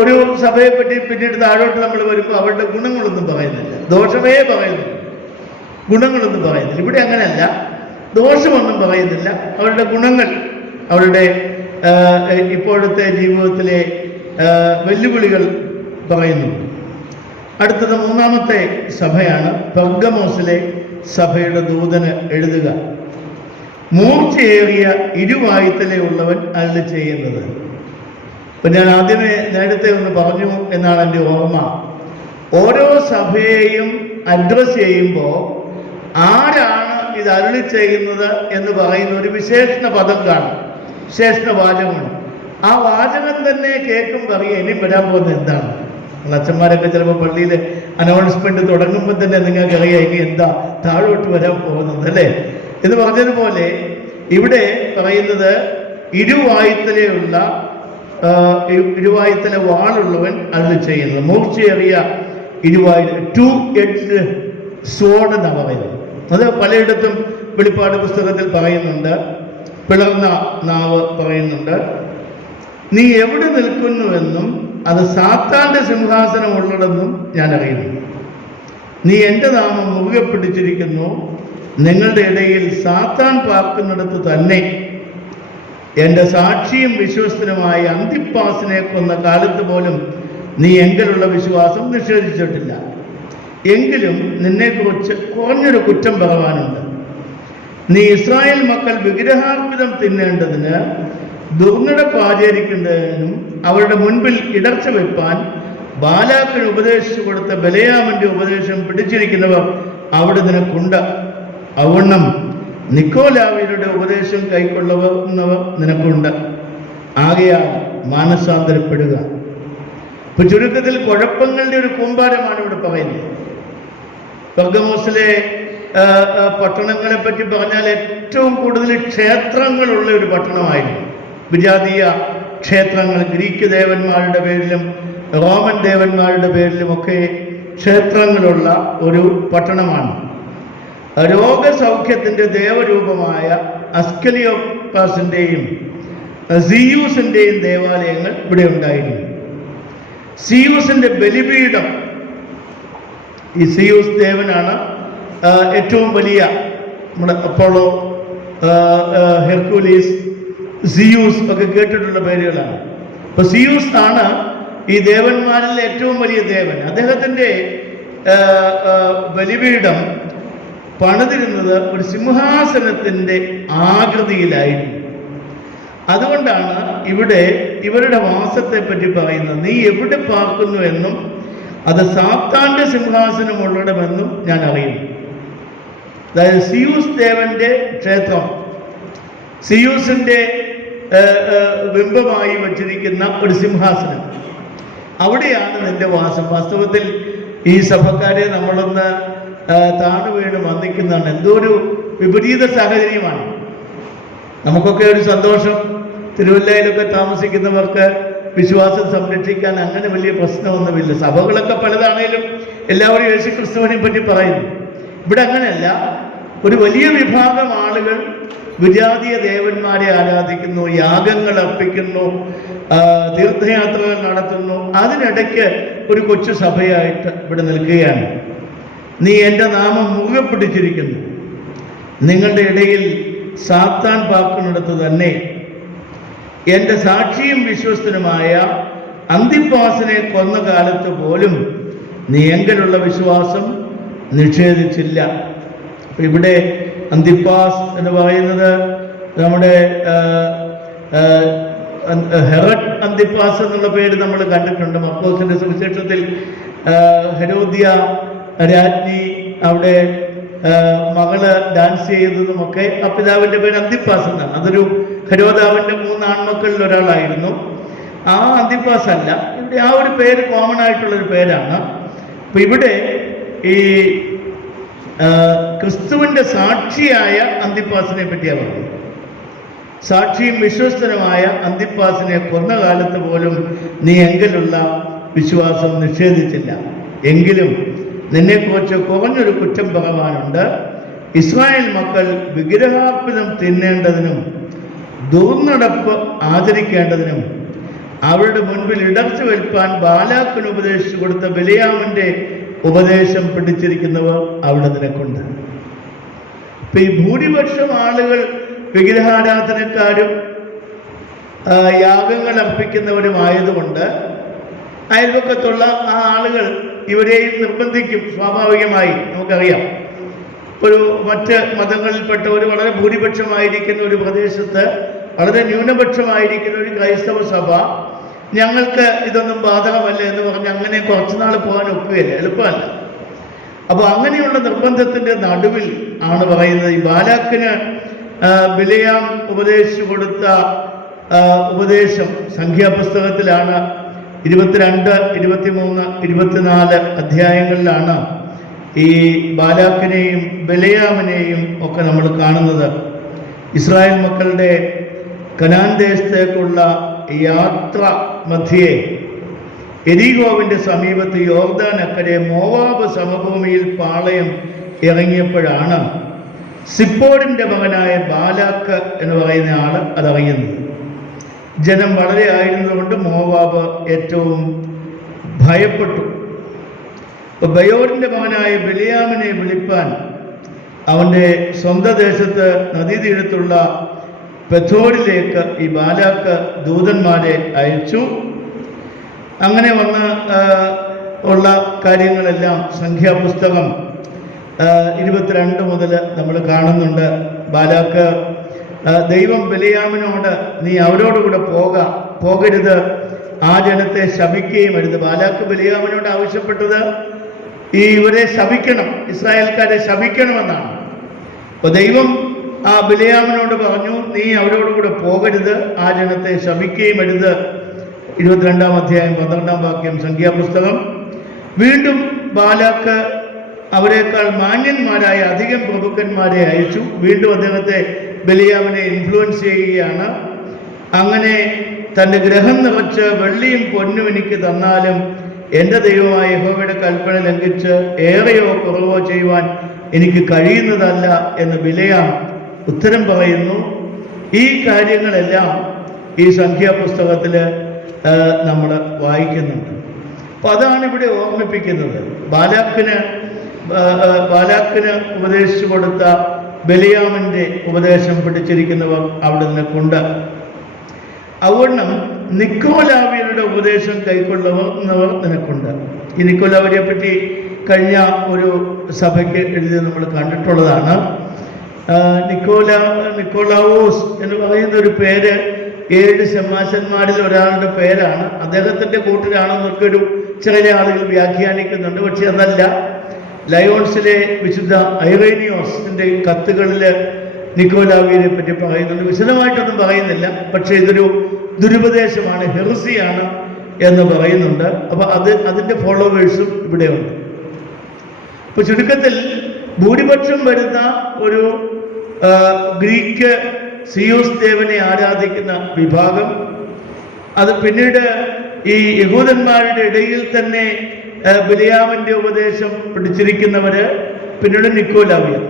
ഒരു സഭയെപ്പറ്റി പിന്നീട് താഴോട്ട് നമ്മൾ വരുമ്പോൾ അവരുടെ ഗുണങ്ങളൊന്നും പറയുന്നില്ല, ദോഷമേ പറയുന്നു, ഗുണങ്ങളൊന്നും പറയുന്നില്ല. ഇവിടെ അങ്ങനെയല്ല, ദോഷമൊന്നും പറയുന്നില്ല, അവരുടെ ഗുണങ്ങൾ, അവരുടെ ഇപ്പോഴത്തെ ജീവിതത്തിലെ വെല്ലുവിളികൾ പറയുന്നു. അടുത്തത് 3-ാമത്തെ സഭയാണ് പെർഗമോസിലെ സഭയുടെ ദൂതന് എഴുതുക. മൂർച്ചയേറിയ ഇരുവായുത്തലെ ഉള്ളവൻ അരുളി ചെയ്യുന്നത്. ഇപ്പം ഞാൻ ആദ്യമേ നേരത്തെ ഒന്ന് പറഞ്ഞു എന്നാണ് എൻ്റെ ഓർമ്മ. ഓരോ സഭയെയും അഡ്രസ് ചെയ്യുമ്പോൾ ആരാണ് ഇത് അരുളി ചെയ്യുന്നത് എന്ന് പറയുന്ന ഒരു വിശേഷണ പദം കാണും, വിശേഷണ വാചകമാണ്. ആ വാചകം തന്നെ കേൾക്കുമ്പോൾ അറിയാം ഇനി വരാൻ പോകുന്നത് എന്താണ്. അച്ഛന്മാരൊക്കെ ചിലപ്പോൾ പള്ളിയിൽ അനൗൺസ്മെന്റ് തുടങ്ങുമ്പോൾ തന്നെ നിങ്ങൾക്ക് അറിയാം ഇനി എന്താ താഴോട്ട് വരാൻ പോകുന്നത്, അല്ലേ എന്ന് പറഞ്ഞതുപോലെ ഇവിടെ പറയുന്നത് ഇരുവായുത്തലെ വാളുള്ളവൻ അരുളി ചെയ്യുന്നത്. മൂർച്ചയേറിയ ഇരുവായുധ 2-edged sword എന്നാണ് പറയുന്നത്. അത് പലയിടത്തും വെളിപ്പാട് പുസ്തകത്തിൽ പറയുന്നുണ്ട്. പിളർന്ന നാവ് പറയുന്നുണ്ട്. നീ എവിടെ നിൽക്കുന്നുവെന്നും അത് സാത്താന്റെ സിംഹാസനം ഉള്ളതെന്നും ഞാൻ അറിയുന്നു. നീ എൻ്റെ നാമം മുറുകെ പിടിച്ചിരിക്കുന്നു. നിങ്ങളുടെ ഇടയിൽ സാത്താൻ പാർക്കുന്നിടത്ത് തന്നെ എൻ്റെ സാക്ഷിയും വിശ്വസ്തനുമായ അന്തിപ്പാസിനെ കൊന്ന കാലത്ത് പോലും നീ എങ്കിലുള്ള വിശ്വാസം നിഷേധിച്ചിട്ടില്ല. എങ്കിലും നിന്നെക്കുറിച്ച് കുറഞ്ഞൊരു കുറ്റം പറയാനുണ്ട്. നീ ഇസ്രായേൽ മക്കൾ വിഗ്രഹാർപ്പിതം തിന്നേണ്ടതിന്, ദുർനടപ്പ് ആചരിക്കേണ്ടതിനും അവരുടെ മുൻപിൽ ഇടർച്ച വെപ്പാൻ ബാലാക്കിന് ഉപദേശിച്ചു കൊടുത്ത ബലയാമിന്റെ ഉപദേശം പിടിച്ചിരിക്കുന്നവർ അവിടെ നിനക്കുണ്ട്. അവണ്ണം നിക്കോലാവിയുടെ ഉപദേശം കൈക്കൊള്ളുന്നവർ നിനക്കുണ്ട്. ആകയാൽ മാനസാന്തരപ്പെടുക. ഇപ്പൊ ചുരുക്കത്തിൽ കുഴപ്പങ്ങളുടെ ഒരു കൂമ്പാരമാണ് ഇവിടെ പറയുന്നത്. പെർഗമോസിലെ പട്ടണങ്ങളെ പറ്റി പറഞ്ഞാൽ ഏറ്റവും കൂടുതൽ ക്ഷേത്രങ്ങളുള്ള ഒരു പട്ടണമായിരുന്നു. വിജാതീയ ക്ഷേത്രങ്ങൾ, ഗ്രീക്ക് ദേവന്മാരുടെ പേരിലും റോമൻ ദേവന്മാരുടെ പേരിലുമൊക്കെ ക്ഷേത്രങ്ങളുള്ള ഒരു പട്ടണമാണ്. രോഗസൗഖ്യത്തിൻ്റെ ദേവരൂപമായ അസ്കലിയോപ്പാസിൻ്റെയും സിയൂസിൻ്റെയും ദേവാലയങ്ങൾ ഇവിടെ ഉണ്ടായിരുന്നു. സിയൂസിന്റെ ബലിപീഠം, ഈ സിയൂസ് ദേവനാണ് ഏറ്റവും വലിയ, നമ്മുടെ അപ്പോളോ, ഹെർക്കുലീസ്, സിയൂസ് ഒക്കെ കേട്ടിട്ടുള്ള പേരുകളാണ്. അപ്പൊ സിയൂസ് ആണ് ഈ ദേവന്മാരിൽ ഏറ്റവും വലിയ ദേവൻ. അദ്ദേഹത്തിന്റെ ബലിപീഠം പണിതിരുന്നത് ഒരു സിംഹാസനത്തിന്റെ ആകൃതിയിലായിരുന്നു. അതുകൊണ്ടാണ് ഇവിടെ ഇവരുടെ വാസത്തെ പറ്റി പറയുന്നത്, നീ എവിടെ പാർക്കുന്നു എന്നും അത് സാത്താന്റെ സിംഹാസനമുള്ളിടമെന്നും ഞാൻ അറിയുന്നു. അതായത് സിയൂസ് ദേവന്റെ ക്ഷേത്രം, സിയൂസിന്റെ ബിംബമായി വച്ചിരിക്കുന്ന ഒരു സിംഹാസനം, അവിടെയാണ് നിന്റെ വാസം. വാസ്തവത്തിൽ ഈ സഭക്കാരെ നമ്മളൊന്ന് താണു വീണ് വന്നിക്കുന്നതാണ്. എന്തോ ഒരു വിപരീത സാഹചര്യമാണ്. നമുക്കൊക്കെ ഒരു സന്തോഷം, തിരുവല്ലയിലൊക്കെ താമസിക്കുന്നവർക്ക് വിശ്വാസം സംരക്ഷിക്കാൻ അങ്ങനെ വലിയ പ്രശ്നമൊന്നുമില്ല. സഭകളൊക്കെ പലതാണേലും എല്ലാവരും യേശു ക്രിസ്തുവിനെ പറ്റി പറയുന്നു. ഇവിടെ അങ്ങനെയല്ല. ഒരു വലിയ വിഭാഗം ആളുകൾ വിജാതീയ ദേവന്മാരെ ആരാധിക്കുന്നു, യാഗങ്ങൾ അർപ്പിക്കുന്നു, തീർത്ഥയാത്രകൾ നടത്തുന്നു. അതിനിടയ്ക്ക് ഒരു കൊച്ചു സഭയായിട്ട് ഇവിടെ നിൽക്കുകയാണ്. നീ എൻ്റെ നാമം മുറുകെ പിടിച്ചിരിക്കുന്നു, നിങ്ങളുടെ ഇടയിൽ സാത്താൻ പാർക്കുന്നിടത്ത് തന്നെ എൻ്റെ സാക്ഷിയും വിശ്വസ്തനുമായ അന്തിപ്പാസിനെ കൊന്ന കാലത്ത് പോലും നീ എങ്കിലുള്ള വിശ്വാസം നിഷേധിച്ചില്ല. ഇവിടെ അന്തിപ്പാസ് എന്ന് പറയുന്നത് നമ്മുടെ ഹെറഡ് അന്തിപ്പാസ് എന്നുള്ള പേര് നമ്മൾ കണ്ടിട്ടുണ്ട്. മർക്കോസിന്റെ സുവിശേഷത്തിൽ ഹെരോദ്യ രാജ്ഞി അവിടെ മകള് ഡാൻസ് ചെയ്തതുമൊക്കെ ആ പിതാവിന്റെ പേര് അന്തിപ്പാസ് എന്നാണ്. അതൊരു ഹെരോദാവിന്റെ 3 ആൺമക്കളിൽ ഒരാളായിരുന്നു. ആ അന്തിപ്പാസ് അല്ല, ഇവിടെ ആ ഒരു പേര് കോമൺ ആയിട്ടുള്ളൊരു പേരാണ്. അപ്പൊ ഇവിടെ ഈ ക്രിസ്തുവിന്റെ സാക്ഷിയായ അന്തിപ്പാസിനെ പറ്റിയാണ് പറയുന്നത്. സാക്ഷിയും വിശ്വസ്തനുമായ അന്തിപ്പാസിനെ കൊന്ന കാലത്ത് പോലും നീ എങ്കിലുള്ള വിശ്വാസം നിഷേധിച്ചില്ല. എങ്കിലും നിന്നെക്കുറിച്ച് കുറഞ്ഞൊരു കുറ്റം പറയാനുണ്ട്. ഇസ്രായേൽ മക്കൾ വിഗ്രഹാർപ്പണം തിന്നേണ്ടതിനും ദുർനടപ്പ് ആചരിക്കേണ്ടതിനും അവരുടെ മുൻപിൽ ഇടർച്ച വരുത്താൻ ബാലാക്കിന് ഉപദേശിച്ചു കൊടുത്ത ബിലെയാമിന്റെ ഉപദേശം പിടിച്ചിരിക്കുന്നവർ അവിടെ നിനക്കുണ്ട്. ഇപ്പൊ ഈ ഭൂരിപക്ഷം ആളുകൾ വിഗ്രഹാരാധനക്കാരും യാഗങ്ങൾ അർപ്പിക്കുന്നവരുമായതുകൊണ്ട് അയൽപക്കത്തുള്ള ആ ആളുകൾ ഇവരെയും നിർബന്ധിക്കും. സ്വാഭാവികമായി നമുക്കറിയാം, ഒരു മറ്റ് മതങ്ങളിൽപ്പെട്ട ഒരു വളരെ ഭൂരിപക്ഷമായിരിക്കുന്ന ഒരു പ്രദേശത്ത് വളരെ ന്യൂനപക്ഷമായിരിക്കുന്ന ഒരു ക്രൈസ്തവ സഭ ഞങ്ങൾക്ക് ഇതൊന്നും ബാധകമല്ല എന്ന് പറഞ്ഞ് അങ്ങനെ കുറച്ചുനാൾ പോകാൻ ഒക്കുകയില്ല, എളുപ്പമല്ല. അപ്പോൾ അങ്ങനെയുള്ള നിർബന്ധത്തിന്റെ നടുവിൽ ആണ് പറയുന്നത്, ഈ ബാലാക്കിന് ബിലെയാം ഉപദേശിച്ചു കൊടുത്ത ഉപദേശം സംഖ്യാപുസ്തകത്തിലാണ്. 22, 23, 24 അധ്യായങ്ങളിലാണ് ഈ ബാലാക്കിനെയും ബിലെയാമിനെയും ഒക്കെ നമ്മൾ കാണുന്നത്. ഇസ്രായേൽ മക്കളുടെ കനാൻ ദേശത്തേക്കുള്ള യാത്ര മധ്യേ എരീകോവിന്റെ സമീപത്ത് യോർദാൻ അക്കരെ മോവാബ് സമഭൂമിയിൽ പാളയം ഇറങ്ങിയപ്പോഴാണ് സിപ്പോറിന്റെ മകനായ ബാലാക്ക് എന്ന് പറയുന്ന ആള് അതറിയുന്നത്. ജനം വളരെ ആയിരുന്നതുകൊണ്ട് മോവാബ് ഏറ്റവും ഭയപ്പെട്ടു. ബയോറിന്റെ മകനായ ബിലെയാമിനെ വിളിപ്പാൻ അവന്റെ സ്വന്തം ദേശത്ത് നദീതീരത്തുള്ള പെഥോരിലേക്ക് ഈ ബാലാക്ക് ദൂതന്മാരെ അയച്ചു. അങ്ങനെ വന്ന് ഉള്ള കാര്യങ്ങളെല്ലാം സംഖ്യാപുസ്തകം 22 മുതൽ നമ്മൾ കാണുന്നുണ്ട്. ബാലാക്ക് ദൈവം ബിലെയാമിനോട് നീ അവരോടുകൂടെ പോകരുത്, ആ ജനത്തെ ശപിക്കുകയും അരുത്. ബാലാക്ക് ബിലെയാമിനോട് ആവശ്യപ്പെട്ടത് ഇവരെ ശപിക്കണം, ഇസ്രായേൽക്കാരെ ശപിക്കണമെന്നാണ്. അപ്പൊ ദൈവം ആ ബിലെയാമിനോട് പറഞ്ഞു, നീ അവരോടുകൂടെ പോകരുത്, ആ ജനത്തെ ശപിക്കുകയും അരുത്. 22-ാം അധ്യായം 12-ാം വാക്യം സംഖ്യാപുസ്തകം. വീണ്ടും ബാലാക്ക് അവരെക്കാൾ മാന്യന്മാരായ അധികം പ്രഭുക്കന്മാരെ അയച്ചു. വീണ്ടും അദ്ദേഹത്തെ ബിലെയാമിനെ ഇൻഫ്ലുവൻസ് ചെയ്യുകയാണ്. അങ്ങനെ തൻ്റെ ഗ്രഹം നിറച്ച് വെള്ളിയും പൊന്നും എനിക്ക് തന്നാലും എൻ്റെ ദൈവമായ യഹോവയുടെ കൽപ്പന ലംഘിച്ച് ഏറെയോ കുറവോ ചെയ്യുവാൻ എനിക്ക് കഴിയുന്നതല്ല എന്ന് ബിലെയാം ഉത്തരം പറയുന്നു. ഈ കാര്യങ്ങളെല്ലാം ഈ സംഖ്യാപുസ്തകത്തിൽ നമ്മൾ വായിക്കുന്നുണ്ട്. അപ്പം അതാണ് ഇവിടെ ഓർമ്മിപ്പിക്കുന്നത്. ബാലാക്കിന് ഉപദേശിച്ചു കൊടുത്ത ബലിയാമിൻ്റെ ഉപദേശം പിടിച്ചിരിക്കുന്നവർ അവിടെ നിനക്കുണ്ട്. അതുകൊണ്ടും നിക്കോലാവിയരുടെ ഉപദേശം കൈക്കൊള്ളുന്നവർ നിനക്കുണ്ട്. ഈ നിക്കോലാവിയെ പറ്റി കഴിഞ്ഞ ഒരു സഭയ്ക്ക് എഴുതി നമ്മൾ കണ്ടിട്ടുള്ളതാണ്. നിക്കോളാവോസ് എന്ന് പറയുന്ന ഒരു പേര് 7 ശമാശന്മാരിൽ ഒരാളുടെ പേരാണ്. അദ്ദേഹത്തിൻ്റെ കൂട്ടരാണെന്നൊക്കെ ചില ആളുകൾ വ്യാഖ്യാനിക്കുന്നുണ്ട്. പക്ഷെ അതല്ല. ലയോൺസിലെ വിശുദ്ധ ഐറേനിയോസിൻ്റെ കത്തുകളിൽ നിക്കോലാവിയെ പറ്റി പറയുന്നുണ്ട്. വിശദമായിട്ടൊന്നും പറയുന്നില്ല. പക്ഷേ ഇതൊരു ദുരുപദേശമാണ്, ഹെർസിയാണ് എന്ന് പറയുന്നുണ്ട്. അപ്പോൾ അതിൻ്റെ ഫോളോവേഴ്സും ഇവിടെയുണ്ട്. ഇപ്പോൾ ചുരുക്കത്തിൽ ഭൂരിപക്ഷം വരുന്ന ഒരു ഗ്രീക്ക് സിയൂസ് ദേവനെ ആരാധിക്കുന്ന വിഭാഗം, അത് പിന്നീട് ഈ യഹൂദന്മാരുടെ ഇടയിൽ തന്നെ ബിലിയാമിൻ്റെ ഉപദേശം പിടിച്ചിരിക്കുന്നവര്, പിന്നീട് നിക്കോലാവിയർ.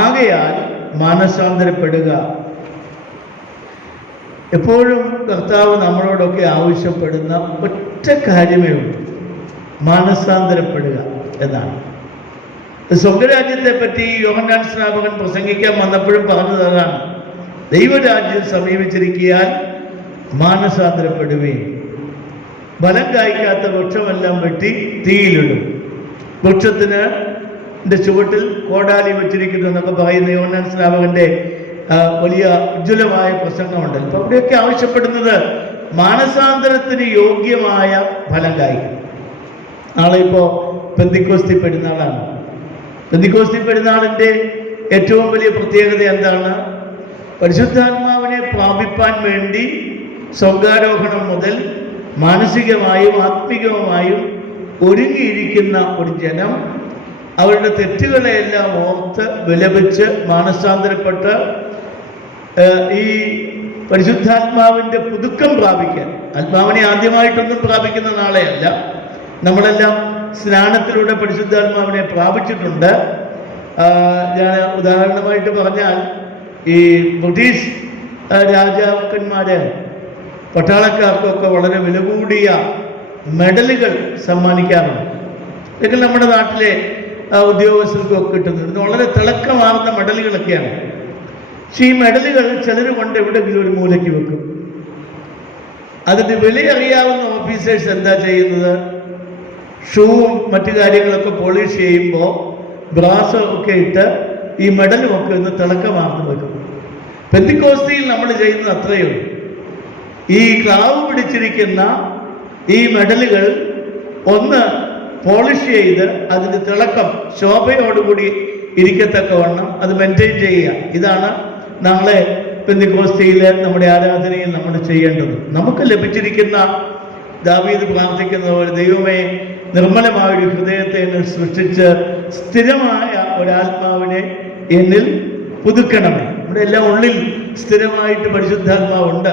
ആകയാൽ മാനസാന്തരപ്പെടുക. എപ്പോഴും കർത്താവ് നമ്മളോടൊക്കെ ആവശ്യപ്പെടുന്ന ഒറ്റ കാര്യമേ ഉള്ളൂ, മാനസാന്തരപ്പെടുക എന്നാണ്. സ്വർഗരാജ്യത്തെ പറ്റി യോഹന്നാൻ സ്നാപകൻ പ്രസംഗിക്കാൻ വന്നപ്പോഴും പറഞ്ഞതാണ്, ദൈവരാജ്യം സമീപിച്ചിരിക്കാൻ മാനസാന്തരപ്പെടുകയും ഫലം കായ്ക്കാത്ത വൃക്ഷമെല്ലാം വെട്ടി തീയിലിടും, വൃക്ഷത്തിന് ചുവട്ടിൽ കോടാലി വെച്ചിരിക്കുന്നു എന്നൊക്കെ പറയുന്ന യോഹന്നാൻ സ്നാപകന്റെ വലിയ ഉജ്ജ്വലമായ പ്രസംഗമുണ്ട്. അപ്പൊ അവിടെയൊക്കെ ആവശ്യപ്പെടുന്നത് മാനസാന്തരത്തിന് യോഗ്യമായ ഫലം കായ്ക്കും. നാളെ ഇപ്പോൾ പെന്തിക്കോസ്തി പെരുന്നാളാണ്. പെന്തിക്കോസ്തി പെരുന്നാളിൻ്റെ ഏറ്റവും വലിയ പ്രത്യേകത എന്താണ്? പരിശുദ്ധാത്മാവിനെ പ്രാപിപ്പാൻ വേണ്ടി സ്വർഗാരോഹണം മുതൽ മാനസികമായും ആത്മികമായും ഒരുങ്ങിയിരിക്കുന്ന ഒരു ജനം അവരുടെ തെറ്റുകളെയെല്ലാം ഓർത്ത് വിലപിച്ച് മാനസാന്തരപ്പെട്ട് ഈ പരിശുദ്ധാത്മാവിൻ്റെ പുതുക്കം പ്രാപിക്കാൻ, ആത്മാവിനെ ആദ്യമായിട്ടൊന്നും പ്രാപിക്കുന്ന നാളെയല്ല, നമ്മളെല്ലാം സ്നാനത്തിലൂടെ പരിശുദ്ധാത്മാവിനെ പ്രാപിച്ചിട്ടുണ്ട്. ഞാൻ ഉദാഹരണമായിട്ട് പറഞ്ഞാൽ, ഈ ബ്രിട്ടീഷ് രാജാക്കന്മാര് പട്ടാളക്കാർക്കൊക്കെ വളരെ വില കൂടിയ മെഡലുകൾ സമ്മാനിക്കാറുണ്ട്. ഇതൊക്കെ നമ്മുടെ നാട്ടിലെ ഉദ്യോഗസ്ഥർക്കൊക്കെ കിട്ടുന്നത് വളരെ തിളക്കമാർന്ന മെഡലുകളൊക്കെയാണ്. പക്ഷെ ഈ മെഡലുകൾ ചിലർ കൊണ്ട് എവിടെയെങ്കിലും ഒരു മൂലയ്ക്ക് വെക്കും. അതിൻ്റെ വിലയറിയാവുന്ന ഓഫീസേഴ്സ് എന്താ ചെയ്യുന്നത്? ഷൂവും മറ്റു കാര്യങ്ങളൊക്കെ പോളിഷ് ചെയ്യുമ്പോൾ ബ്രാസ് ഒക്കെ ഇട്ട് ഈ മെഡലുമൊക്കെ ഒന്ന് തിളക്കമാർന്ന് വെക്കും. പെന്തിക്കോസ്തിയിൽ നമ്മൾ ചെയ്യുന്നത് അത്രയേ ഉള്ളൂ. ഈ ക്ലാവ് പിടിച്ചിരിക്കുന്ന ഈ മെഡലുകൾ ഒന്ന് പോളിഷ് ചെയ്ത് അതിൻ്റെ തിളക്കം ശോഭയോടുകൂടി ഇരിക്കത്തക്കവണ്ണം അത് മെയിൻറ്റെയിൻ ചെയ്യുക. ഇതാണ് നാളെ പെന്തിക്കോസ്തിയിൽ നമ്മുടെ ആരാധനയിൽ നമ്മൾ ചെയ്യേണ്ടത്. നമുക്ക് ലഭിച്ചിരിക്കുന്ന ദാവീദ് പ്രാർത്ഥിക്കുന്ന പോലെ, ദൈവമേ നിർമ്മലമായൊരു ഹൃദയത്തെ എന്നിൽ സൃഷ്ടിച്ച് സ്ഥിരമായ ഒരാത്മാവിനെ എന്നിൽ പുതുക്കണമേ. നമ്മുടെ എല്ലാം ഉള്ളിൽ സ്ഥിരമായിട്ട് പരിശുദ്ധാത്മാവുണ്ട്.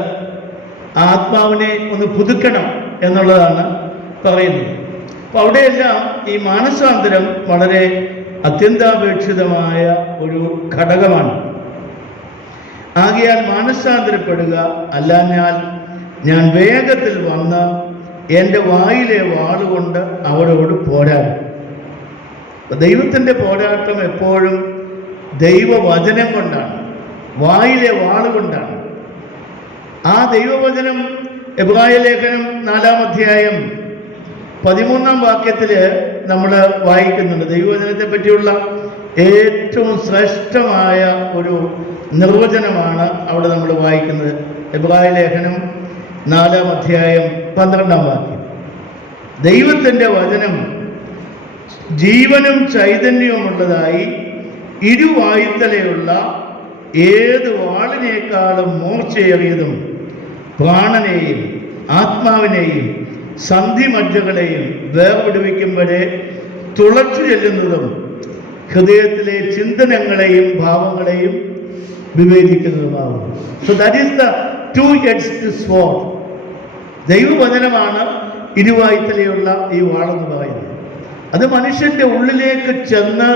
ആ ആത്മാവിനെ ഒന്ന് പുതുക്കണം എന്നുള്ളതാണ് പറയുന്നത്. അപ്പോൾ അവിടെയെല്ലാം ഈ മാനസാന്തരം വളരെ അത്യന്താപേക്ഷിതമായ ഒരു ഘടകമാണ്. ആകയാൽ മാനസാന്തരപ്പെടുക, അല്ലാഞ്ഞാൽ ഞാൻ വേഗത്തിൽ വന്ന് എൻ്റെ വായിലെ വാളുകൊണ്ട് അവരോട് പോരാടും. ദൈവത്തിൻ്റെ പോരാട്ടം എപ്പോഴും ദൈവവചനം കൊണ്ടാണ്, വായിലെ വാളുകൊണ്ടാണ്. ആ ദൈവവചനം എബ്രായ ലേഖനം 4-ാം അധ്യായം 13-ാം വാക്യത്തിൽ നമ്മൾ വായിക്കുന്നുണ്ട്. ദൈവവചനത്തെ പറ്റിയുള്ള ഏറ്റവും ശ്രേഷ്ഠമായ ഒരു നിർവചനമാണ് അവിടെ നമ്മൾ വായിക്കുന്നത്. എബ്രായ ലേഖനം 4-ാം അധ്യായം 12-ാം വാക്യം, ദൈവത്തിൻ്റെ വചനം ജീവനും ചൈതന്യവുമുള്ളതായി ഇരുവായുത്തലയുള്ള ഏത് വാളിനേക്കാളും മൂർച്ചയേറിയതും പ്രാണനെയും ആത്മാവിനെയും സന്ധിമജ്ജകളെയും വേർപിടിവിക്കുമ്പോഴേ തുളച്ചു ചെല്ലുന്നതും ഹൃദയത്തിലെ ചിന്തനങ്ങളെയും ഭാവങ്ങളെയും വിവേചിക്കുന്നതുമാകും. So that is the two-edged sword. ദൈവവചനമാണ് ഇരുവായുത്തലയുള്ള ഈ വാളെന്ന് പറയുന്നത്. അത് മനുഷ്യന്റെ ഉള്ളിലേക്ക് ചെന്ന്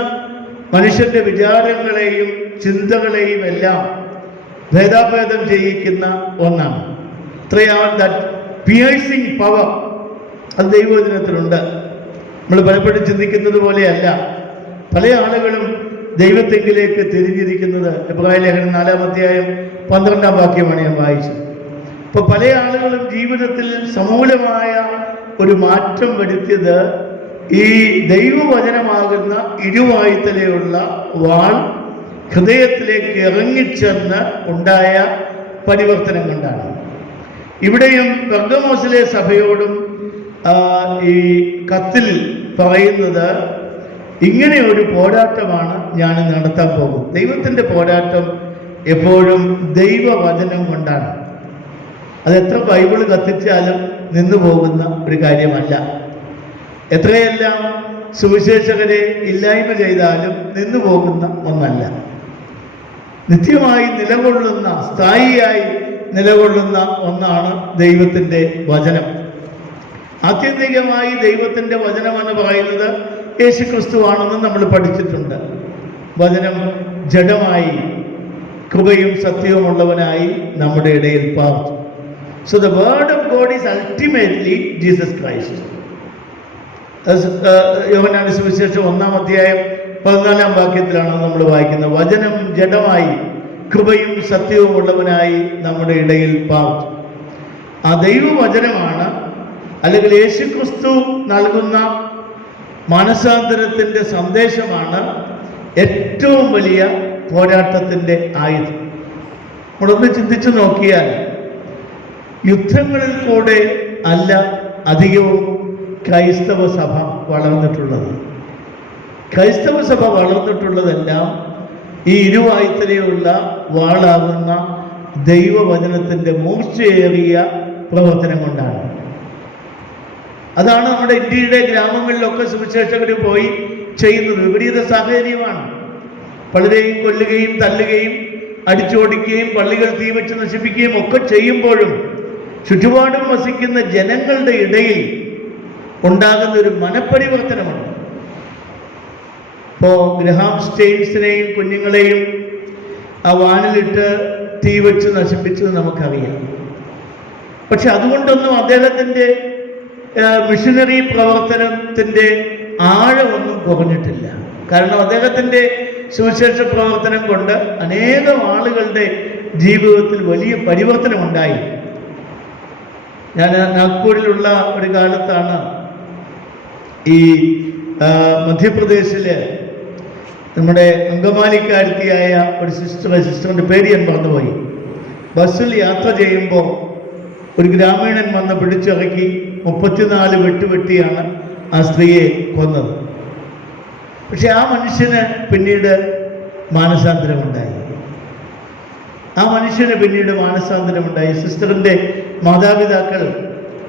മനുഷ്യന്റെ വിചാരങ്ങളെയും ചിന്തകളെയും എല്ലാം ഭേദാഭേദം ചെയ്യിക്കുന്ന ഒന്നാണ്. ദാറ്റ് പിയേഴ്സിംഗ് പവർ അത് ദൈവവചനത്തിലുണ്ട്. നമ്മൾ പലപ്പോഴും ചിന്തിക്കുന്നത് പോലെയല്ല. പല ആളുകളും ദൈവത്തെങ്കിലേക്ക് തിരിഞ്ഞിരിക്കുന്നത് എബ്രായ ലേഖനം 4-ാം അധ്യായം 12-ാം വാക്യമാണ് ഞാൻ വായിച്ചത്. അപ്പോൾ പല ആളുകളും ജീവിതത്തിൽ സമൂലമായ ഒരു മാറ്റം വരുത്തിയത് ഈ ദൈവവചനമാകുന്ന ഇരുവായുത്തലയുള്ള വാൾ ഹൃദയത്തിലേക്ക് ഇറങ്ങിച്ചെന്ന് ഉണ്ടായ പരിവർത്തനം കൊണ്ടാണ്. ഇവിടെയും പെർഗമോസിലെ സഭയോടും ഈ കത്തിൽ പറയുന്നത് ഇങ്ങനെ ഒരു പോരാട്ടമാണ് ഞാൻ നടത്താൻ പോകും. ദൈവത്തിൻ്റെ പോരാട്ടം എപ്പോഴും ദൈവവചനം കൊണ്ടാണ്. അതെത്ര ബൈബിൾ കത്തിച്ചാലും നിന്നു പോകുന്ന ഒരു കാര്യമല്ല. എത്രയെല്ലാം സുവിശേഷകരെ ഇല്ലായ്മ ചെയ്താലും നിന്നു പോകുന്ന ഒന്നല്ല. നിത്യമായി നിലകൊള്ളുന്ന, സ്ഥായിയായി നിലകൊള്ളുന്ന ഒന്നാണ് ദൈവത്തിൻ്റെ വചനം. ആത്യന്തികമായി ദൈവത്തിൻ്റെ വചനമെന്ന് പറയുന്നത് യേശുക്രിസ്തുവാണെന്ന് നമ്മൾ പഠിച്ചിട്ടുണ്ട്. വചനം ജഡമായി കൃപയും സത്യവുമുള്ളവനായി നമ്മുടെ ഇടയിൽ പാർത്തു. So the word of God is ultimately Jesus Christ. യോഹന്നാന്റെ സുവിശേഷം 1-ാം അധ്യായം 14-ാം വാക്യത്തിലാണ് നമ്മൾ വായിക്കുന്നത്. വചനം ജഡമായി കൃപയും സത്യവുമുള്ളവനായി നമ്മുടെ ഇടയിൽ പാർത്തു. ആ ദൈവവചനമാണ്, അല്ലെങ്കിൽ യേശുക്രിസ്തു നൽകുന്ന മാനസാന്തരത്തിൻ്റെ സന്ദേശമാണ് ഏറ്റവും വലിയ പോരാട്ടത്തിൻ്റെ ആയുധം. നമ്മളൊന്ന് ചിന്തിച്ചു നോക്കിയാൽ യുദ്ധങ്ങളിൽ കൂടെ അല്ല അധികവും ക്രൈസ്തവ സഭ വളർന്നിട്ടുള്ളത്. ക്രൈസ്തവ സഭ വളർന്നിട്ടുള്ളതെല്ലാം ഈ ഇരുവായുത്തലയുള്ള വാളാകുന്ന ദൈവവചനത്തിൻ്റെ മൂർച്ചയേറിയ പ്രവർത്തനം കൊണ്ടാണ്. അതാണ് നമ്മുടെ ഇന്ത്യയുടെ ഗ്രാമങ്ങളിലൊക്കെ സുവിശേഷകർ പോയി ചെയ്യുന്നത്. വിപരീത സാഹചര്യമാണ്. പലരെയും കൊല്ലുകയും തല്ലുകയും അടിച്ചോടിക്കുകയും പള്ളികൾ തീവച്ച് നശിപ്പിക്കുകയും ഒക്കെ ചെയ്യുമ്പോഴും ചുറ്റുപാടും വസിക്കുന്ന ജനങ്ങളുടെ ഇടയിൽ ഉണ്ടാകുന്ന ഒരു മനപരിവർത്തനമുണ്ട്. ഇപ്പോൾ ഗ്രഹാം സ്റ്റെയിൻസിനെയും കുഞ്ഞുങ്ങളെയും ആ വാനിലിട്ട് തീവച്ച് നശിപ്പിച്ചത് നമുക്കറിയാം. പക്ഷെ അതുകൊണ്ടൊന്നും അദ്ദേഹത്തിൻ്റെ മിഷനറി പ്രവർത്തനത്തിൻ്റെ ആഴമൊന്നും കുറഞ്ഞിട്ടില്ല. കാരണം അദ്ദേഹത്തിൻ്റെ സുവിശേഷ പ്രവർത്തനം കൊണ്ട് അനേകം ആളുകളുടെ ജീവിതത്തിൽ വലിയ പരിവർത്തനമുണ്ടായി. ഞാൻ നാഗ്പൂരിലുള്ള ഒരു കാലത്താണ് ഈ മധ്യപ്രദേശിൽ നമ്മുടെ അങ്കമാലിക്കാരത്തിയായ ഒരു സിസ്റ്ററിൻ്റെ പേര് ഞാൻ മറന്നുപോയി. ബസ്സിൽ യാത്ര ചെയ്യുമ്പോൾ ഒരു ഗ്രാമീണൻ വന്ന് പിടിച്ചിറക്കി 34 വെട്ടുവെട്ടിയാണ് ആ സ്ത്രീയെ കൊന്നത്. പക്ഷെ ആ മനുഷ്യന് പിന്നീട് മാനസാന്തരമുണ്ടായി. സിസ്റ്ററിൻ്റെ മാതാപിതാക്കൾ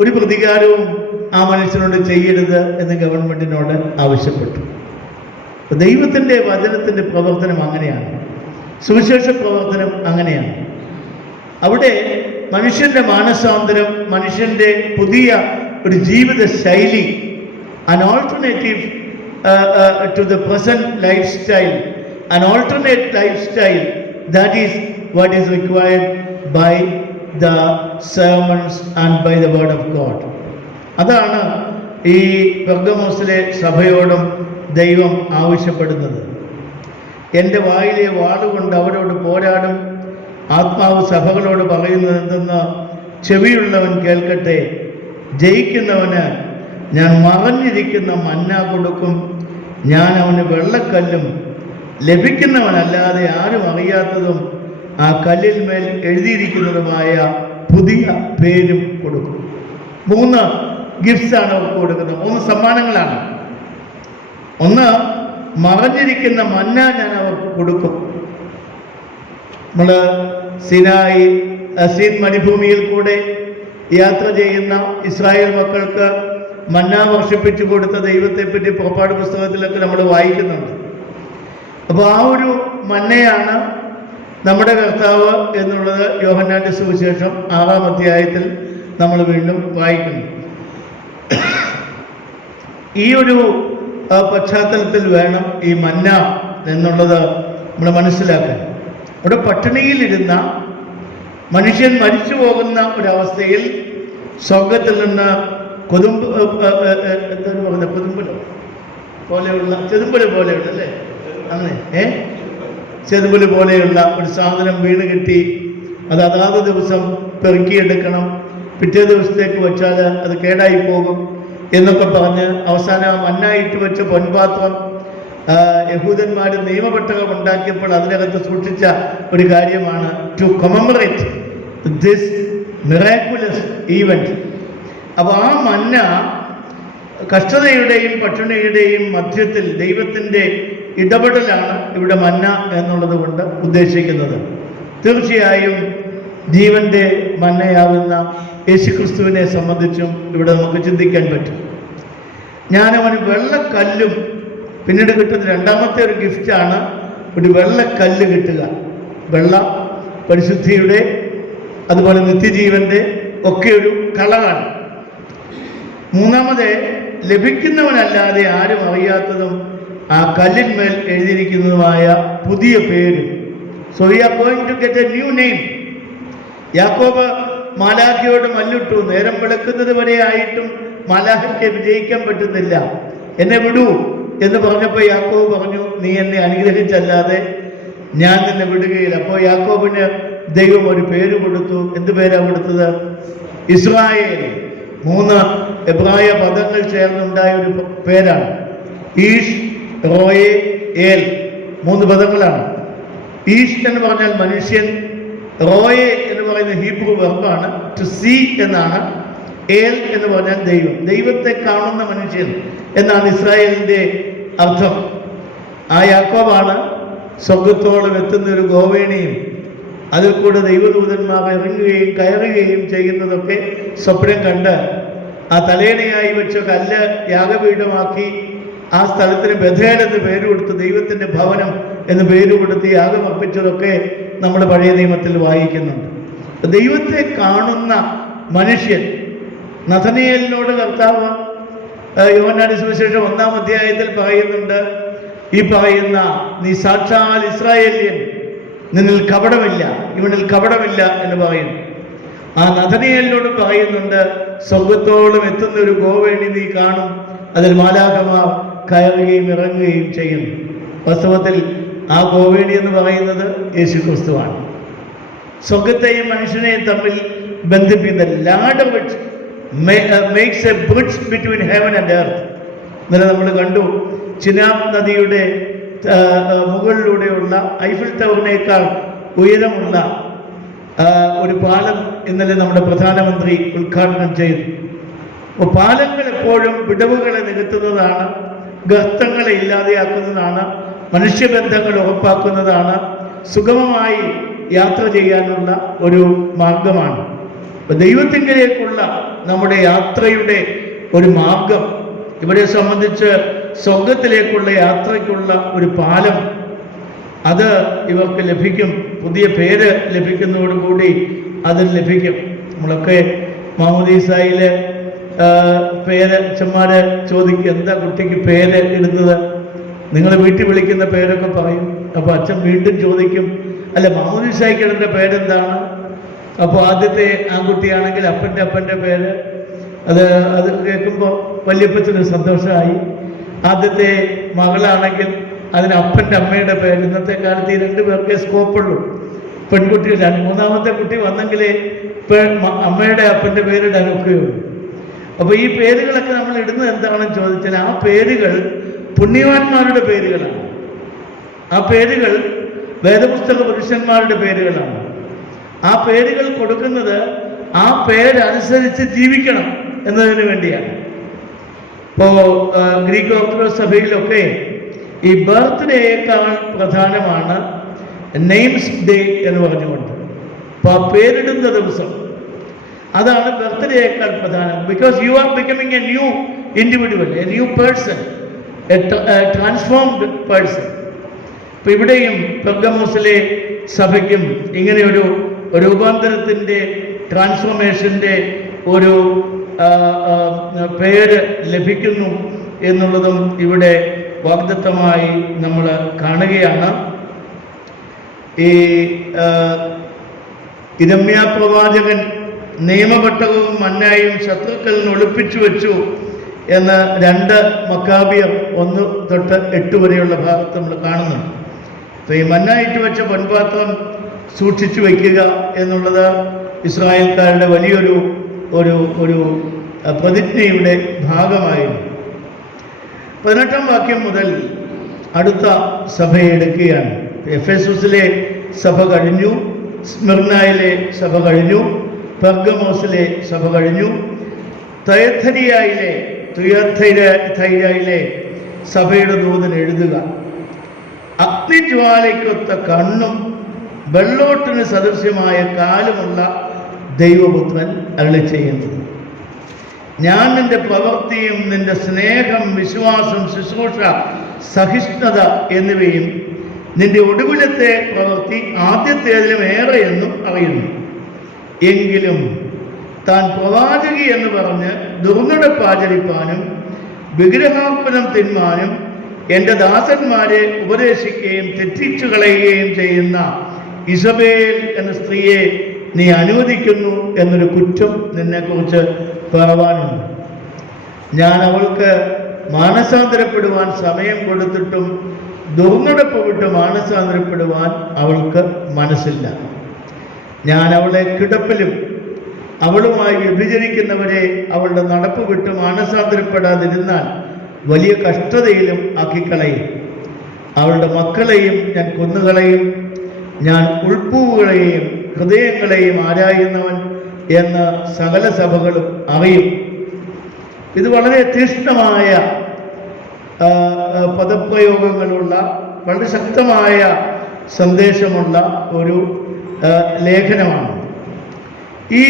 ഒരു പ്രതികാരവും ആ മനുഷ്യനോട് ചെയ്യരുത് എന്ന് ഗവൺമെൻറ്റിനോട് ആവശ്യപ്പെട്ടു. ദൈവത്തിൻ്റെ വചനത്തിൻ്റെ പ്രവർത്തനം അങ്ങനെയാണ്. സുവിശേഷ പ്രവർത്തനം അങ്ങനെയാണ്. അവിടെ മനുഷ്യൻ്റെ മാനസാന്തരം, മനുഷ്യൻ്റെ പുതിയ ഒരു ജീവിത ശൈലി, an alternative to the present lifestyle, an alternate lifestyle, that is what is required by the sermons and by the word of God. അതാണ് ഈ പെർഗമോസിലെ സഭയോടും ദൈവം ആവശ്യപ്പെടുന്നത്. എൻ്റെ വായിലെ വാളുകൊണ്ട് അവരോട് പോരാടും, ആത്മാവ് സഭകളോട് പറയുന്നത് എന്തെന്ന് ചെവിയുള്ളവൻ കേൾക്കട്ടെ. ജയിക്കുന്നവന് ഞാൻ മറഞ്ഞിരിക്കുന്ന മന്ന കൊടുക്കും, ഞാൻ അവന് വെള്ളക്കല്ലും ലഭിക്കുന്നവനല്ലാതെ ആരും അറിയാത്തതും ആ കല്ലിൽ മേൽ എഴുതിയിരിക്കുന്നതുമായ പുതിയ പേരും കൊടുക്കും. 3 ഗിഫ്റ്റ്സാണ് അവർക്ക് കൊടുക്കുന്നത്, 3 സമ്മാനങ്ങളാണ്. ഒന്ന്, മറഞ്ഞിരിക്കുന്ന മന്ന ഞാൻ അവർക്ക് കൊടുക്കും. നമ്മൾ സീൻ മരുഭൂമിയിൽ കൂടെ യാത്ര ചെയ്യുന്ന ഇസ്രായേൽ മക്കൾക്ക് മന്ന വർഷിപ്പിച്ചു കൊടുത്ത ദൈവത്തെപ്പറ്റി പുറപ്പാട് പുസ്തകത്തിലൊക്കെ നമ്മൾ വായിക്കുന്നുണ്ട്. അപ്പോൾ ആ ഒരു മന്നയാണ് നമ്മുടെ കർത്താവ് എന്നുള്ളത് യോഹന്നാന്റെ സുവിശേഷം 6-ാം അധ്യായത്തിൽ നമ്മൾ വീണ്ടും വായിക്കുന്നു. ഈ ഒരു പശ്ചാത്തലത്തിൽ വേണം ഈ മന്ന എന്നുള്ളത് നമ്മൾ മനസ്സിലാക്കാൻ. ഇവിടെ പട്ടിണിയിലിരുന്ന മനുഷ്യൻ മരിച്ചു പോകുന്ന ഒരവസ്ഥയിൽ സ്വർഗത്തിൽ നിന്ന് കൊതുമ്പ് എന്താണ് പറയുന്നത്, കൊതുമ്പലോ പോലെയുള്ള, ചെതുമ്പല് പോലെയുള്ള അല്ലേ, അങ്ങനെ ചെതുമ്പല് പോലെയുള്ള ഒരു സാധനം വീണ് കിട്ടി, അത് അതാത് ദിവസം പെറുക്കിയെടുക്കണം, പിറ്റേ ദിവസത്തേക്ക് വെച്ചാൽ അത് കേടായി പോകും എന്നൊക്കെ പറഞ്ഞ് അവസാനം മന്നായിട്ട് വെച്ച പൊൻപാത്രം യഹൂദന്മാർ നിയമപെട്ടകം ഉണ്ടാക്കിയപ്പോൾ അതിനകത്ത് സൂക്ഷിച്ച ഒരു കാര്യമാണ് to commemorate this miraculous event. അപ്പോൾ ആ മന്ന കഷ്ടതയുടെയും പട്ടിണിയുടെയും മധ്യത്തിൽ ദൈവത്തിൻ്റെ ഇടപെടലാണ് ഇവിടെ മന്ന എന്നുള്ളത് കൊണ്ട് ഉദ്ദേശിക്കുന്നത്. തീർച്ചയായും ജീവൻ്റെ മന്നയാകുന്ന യേശുക്രിസ്തുവിനെ സംബന്ധിച്ചും ഇവിടെ നമുക്ക് ചിന്തിക്കാൻ പറ്റും. ഞാനവന് വെള്ളക്കല്ലും, പിന്നീട് കിട്ടുന്ന രണ്ടാമത്തെ ഒരു ഗിഫ്റ്റാണ് ഒരു വെള്ളക്കല്ല് കിട്ടുക. വെള്ള പരിശുദ്ധിയുടെ അതുപോലെ നിത്യജീവൻ്റെ ഒക്കെ ഒരു കളറാണ്. മൂന്നാമത് ലഭിക്കുന്നവനല്ലാതെ ആരും അറിയാത്തതും ആ കല്ലിന്മേൽ എഴുതിയിരിക്കുന്നതുമായ പുതിയ പേര്. So we are going to get a new name. യാക്കോബ് മാലാഖയോട് മല്ലിട്ടു, നേരം വെളുക്കുന്നത് വരെ ആയിട്ടും മാലാഖയ്ക്ക് വിജയിക്കാൻ പറ്റുന്നില്ല, എന്നെ വിടൂ എന്ന് പറഞ്ഞപ്പോൾ യാക്കോബ് പറഞ്ഞു, നീ എന്നെ അനുഗ്രഹിച്ചല്ലാതെ ഞാൻ നിന്നെ വിടുകയില്ല. അപ്പോൾ യാക്കോബിന് ദൈവം ഒരു പേര് കൊടുത്തു. എന്ത് പേരാണ് കൊടുത്തത്? ഇസ്രായേൽ. 3 എബ്രായ പദങ്ങൾ ചേർന്നുണ്ടായ ഒരു പേരാണ്. ഈഷ്, റോയെ, ഏൽ. 3 പദങ്ങളാണ്. ഈഷ് എന്ന് പറഞ്ഞാൽ മനുഷ്യൻ, റോയെ എന്ന് പറയുന്ന ഹീബ്രു വെർബാണ്, ടു സീ എന്നാണ്. ഏൽ എന്ന് പറഞ്ഞാൽ ദൈവം, ദൈവത്തെ കാണുന്ന മനുഷ്യൻ എന്നാണ് ഇസ്രായേലിൻ്റെ അർത്ഥം. ആ യാക്കോബാണ് സ്വർഗത്തോളം എത്തുന്ന ഒരു ഗോവേണിയും അതിൽ കൂടെ ദൈവദൂതന്മാർ ഇറങ്ങുകയും കയറുകയും ചെയ്യുന്നതൊക്കെ സ്വപ്നം കണ്ട് ആ തലേണയായി വെച്ച കല്ല് യാഗപീഠമാക്കി ആ സ്ഥലത്തിന് ബഥേൽ എന്ന് പേര് കൊടുത്ത് ദൈവത്തിൻ്റെ ഭവനം എന്ന് പേര് കൊടുത്ത് യാഗമർപ്പിച്ചതൊക്കെ നമ്മുടെ പഴയ നിയമത്തിൽ വായിക്കുന്നുണ്ട്. ദൈവത്തെ കാണുന്ന മനുഷ്യൻ. നഥനയേലിനോട് കർത്താവ് യോഹന്നാന്റെ സുവിശേഷം 1-ാം അധ്യായത്തിൽ പറയുന്നുണ്ട്, ഈ പറയുന്ന നീ സാക്ഷാൽ ഇസ്രായേല്യൻ, നിന്നിൽ കപടമില്ല, ഇവനിൽ കപടമില്ല എന്ന് പറയുന്നു. ആ നഥനയേലിനോട് പറയുന്നുണ്ട്, സ്വർഗത്തോളം എത്തുന്ന ഒരു ഗോവേണി നീ കാണും, അതിൽ മാലാഖമാർ കയറുകയും ഇറങ്ങുകയും ചെയ്യുന്നു. വാസ്തവത്തിൽ ആ ഗോവേണി എന്ന് പറയുന്നത് യേശുക്രിസ്തുവാണ്. സ്വർഗത്തെയും മനുഷ്യനെയും തമ്മിൽ ബന്ധിപ്പിക്കുന്ന ladder which makes a bridge between heaven and earth. ഇന്നലെ നമ്മൾ കണ്ടു, ചിനാബ് നദിയുടെ മുകളിലൂടെയുള്ള ഐഫിൽ ടവറിനേക്കാൾ ഉയരമുള്ള ഒരു പാലം ഇന്നലെ നമ്മുടെ പ്രധാനമന്ത്രി ഉദ്ഘാടനം ചെയ്തു. അപ്പോൾ പാലങ്ങൾ എപ്പോഴും വിടവുകളെ നികത്തുന്നതാണ്, ഗർത്തങ്ങളെ ഇല്ലാതെയാക്കുന്നതാണ്, മനുഷ്യബന്ധങ്ങൾ ഉറപ്പാക്കുന്നതാണ്, സുഗമമായി യാത്ര ചെയ്യാനുള്ള ഒരു മാർഗമാണ്. ദൈവത്തിങ്കിലേക്കുള്ള നമ്മുടെ യാത്രയുടെ ഒരു മാർഗം, ഇവരെ സംബന്ധിച്ച് സ്വർഗത്തിലേക്കുള്ള യാത്രയ്ക്കുള്ള ഒരു പാലം, അത് ഇവർക്ക് ലഭിക്കും. പുതിയ പേര് ലഭിക്കുന്നതോടുകൂടി അതിൽ ലഭിക്കും. നമ്മളൊക്കെ മാമോദീസായിലെ പേര് അച്ഛന്മാര് ചോദിക്കും, എന്താ കുട്ടിക്ക് പേര് ഇടുന്നത്? നിങ്ങൾ വീട്ടിൽ വിളിക്കുന്ന പേരൊക്കെ പറയും. അപ്പോൾ അച്ഛൻ വീണ്ടും ചോദിക്കും, അല്ല മാമോദീസായിക്ക് ഇടേണ്ട പേരെന്താണ്? അപ്പോൾ ആദ്യത്തെ ആൺകുട്ടിയാണെങ്കിൽ അപ്പൻ്റെ പേര്, അത് കേൾക്കുമ്പോൾ വല്യപ്പച്ചന് സന്തോഷമായി. ആദ്യത്തെ മകളാണെങ്കിൽ അതിന് അപ്പൻ്റെ അമ്മയുടെ പേര്. ഇന്നത്തെ കാലത്ത് ഈ 2 പേർക്കേ സ്കോപ്പുള്ളൂ. പെൺകുട്ടികൾ 3-ാമത്തെ കുട്ടി വന്നെങ്കിലേ അമ്മയുടെ അപ്പൻ്റെ പേരിടാൻ ഒക്കെയുള്ളൂ. അപ്പോൾ ഈ പേരുകളൊക്കെ നമ്മൾ ഇടുന്നത് എന്താണെന്ന് ചോദിച്ചാൽ, ആ പേരുകൾ പുണ്യവാന്മാരുടെ പേരുകളാണ്. ആ പേരുകൾ വേദപുസ്തക പുരുഷന്മാരുടെ പേരുകളാണ്. ആ പേരുകൾ കൊടുക്കുന്നത് ആ പേരനുസരിച്ച് ജീവിക്കണം എന്നതിന് വേണ്ടിയാണ്. ഇപ്പോൾ ഗ്രീക്ക് ഓർത്തഡോക്സ് സഭയിലൊക്കെ ഈ ബർത്ത്ഡേയേക്കാൾ പ്രധാനമാണ് നെയിംസ് ഡേ എന്ന് പറഞ്ഞുകൊണ്ട്. അപ്പോൾ ആ പേരിടുന്ന ദിവസം, അതാണ് ബർത്ത്ഡേയേക്കാൾ പ്രധാനം. Because you are becoming A new individual, A new person, A transformed person. ഇപ്പം ഇവിടെയും പെർഗമോസിലെ സഭയ്ക്കും ഇങ്ങനെ ഒരു രൂപാന്തരത്തിൻ്റെ, ട്രാൻസ്ഫോർമേഷൻ്റെ ഒരു പേര് ലഭിക്കുന്നു എന്നുള്ളതും ഇവിടെ വാഗ്ദത്തമായി നമ്മൾ കാണുകയാണ്. ഈ ഇരമ്യാ പ്രവാചകൻ നിയമപെട്ടകവും മന്നായും ശത്രുക്കളിൽ ഒളിപ്പിച്ചു വെച്ചു എന്ന് 2 മക്കാബിയർ 1 തൊട്ട് 8 വരെയുള്ള ഭാഗത്ത് നമ്മൾ കാണുന്നുണ്ട്. അപ്പോൾ ഈ മന്നായിട്ട് വെച്ച പൊൻപാത്രം സൂക്ഷിച്ചു വയ്ക്കുക എന്നുള്ളത് ഇസ്രായേൽക്കാരുടെ വലിയൊരു ഒരു ഒരു പ്രതിജ്ഞയുടെ ഭാഗമായിരുന്നു. 18-ാം വാക്യം മുതൽ അടുത്ത സഭയെ എടുക്കുകയാണ്. എഫെസസിലെ സഭ കഴിഞ്ഞു, സ്മിർനായിലെ സഭ കഴിഞ്ഞു, പെർഗമോസിലെ സഭ കഴിഞ്ഞു, തുയഥൈരയിലെ സഭയുടെ ദൂതൻ എഴുതുക. അഗ്നിജ്വാലയ്ക്കൊത്ത കണ്ണും വെള്ളോട്ടിന് സദൃശ്യമായ കാലുമുള്ള ദൈവപുത്രൻ അരുളി ചെയ്യുന്നത്, ഞാൻ നിന്റെ പ്രവൃത്തിയും നിന്റെ സ്നേഹം, വിശ്വാസം, ശുശ്രൂഷ, സഹിഷ്ണുത എന്നിവയും നിന്റെ ഒടുവിലത്തെ പ്രവൃത്തി ആദ്യത്തേതിലും ഏറെ എന്നും അറിയുന്നു. എങ്കിലും താൻ പ്രവാചകി എന്ന് പറഞ്ഞ് ദുർനടപ്പാചരിപ്പാനും വിഗ്രഹാർപ്പണം തിന്മാനും എൻ്റെ ദാസന്മാരെ ഉപദേശിക്കുകയും തെറ്റിച്ചു കളയുകയും ചെയ്യുന്ന ഇസബേൽ എന്ന സ്ത്രീയെ നീ അനുവദിക്കുന്നു എന്നൊരു കുറ്റം നിന്നെക്കുറിച്ച് പറവാനുണ്ട്. ഞാൻ അവൾക്ക് മാനസാന്തരപ്പെടുവാൻ സമയം കൊടുത്തിട്ടും ദുർനടപ്പ് വിട്ട് മാനസാന്തരപ്പെടുവാൻ അവൾക്ക് മനസ്സില്ല. ഞാൻ അവളെ കിടപ്പിലും അവളുമായി വ്യഭിചരിക്കുന്നവരെ അവളുടെ നടപ്പ് വിട്ട് മാനസാന്തരപ്പെടാതിരുന്നാൽ വലിയ കഷ്ടതയിലും ആക്കിക്കളയും. അവളുടെ മക്കളെയും ഞാൻ കൊന്നുകളയും. ഞാൻ ഉൾപ്പൂവുകളെയും ഹൃദയങ്ങളെയും ആരായുന്നവൻ എന്ന് സകല സഭകളും അറിയും. ഇത് വളരെ തീക്ഷ്ണമായ പദപ്രയോഗങ്ങളുള്ള വളരെ ശക്തമായ സന്ദേശമുള്ള ഒരു ലേഖനമാണ്. ഈ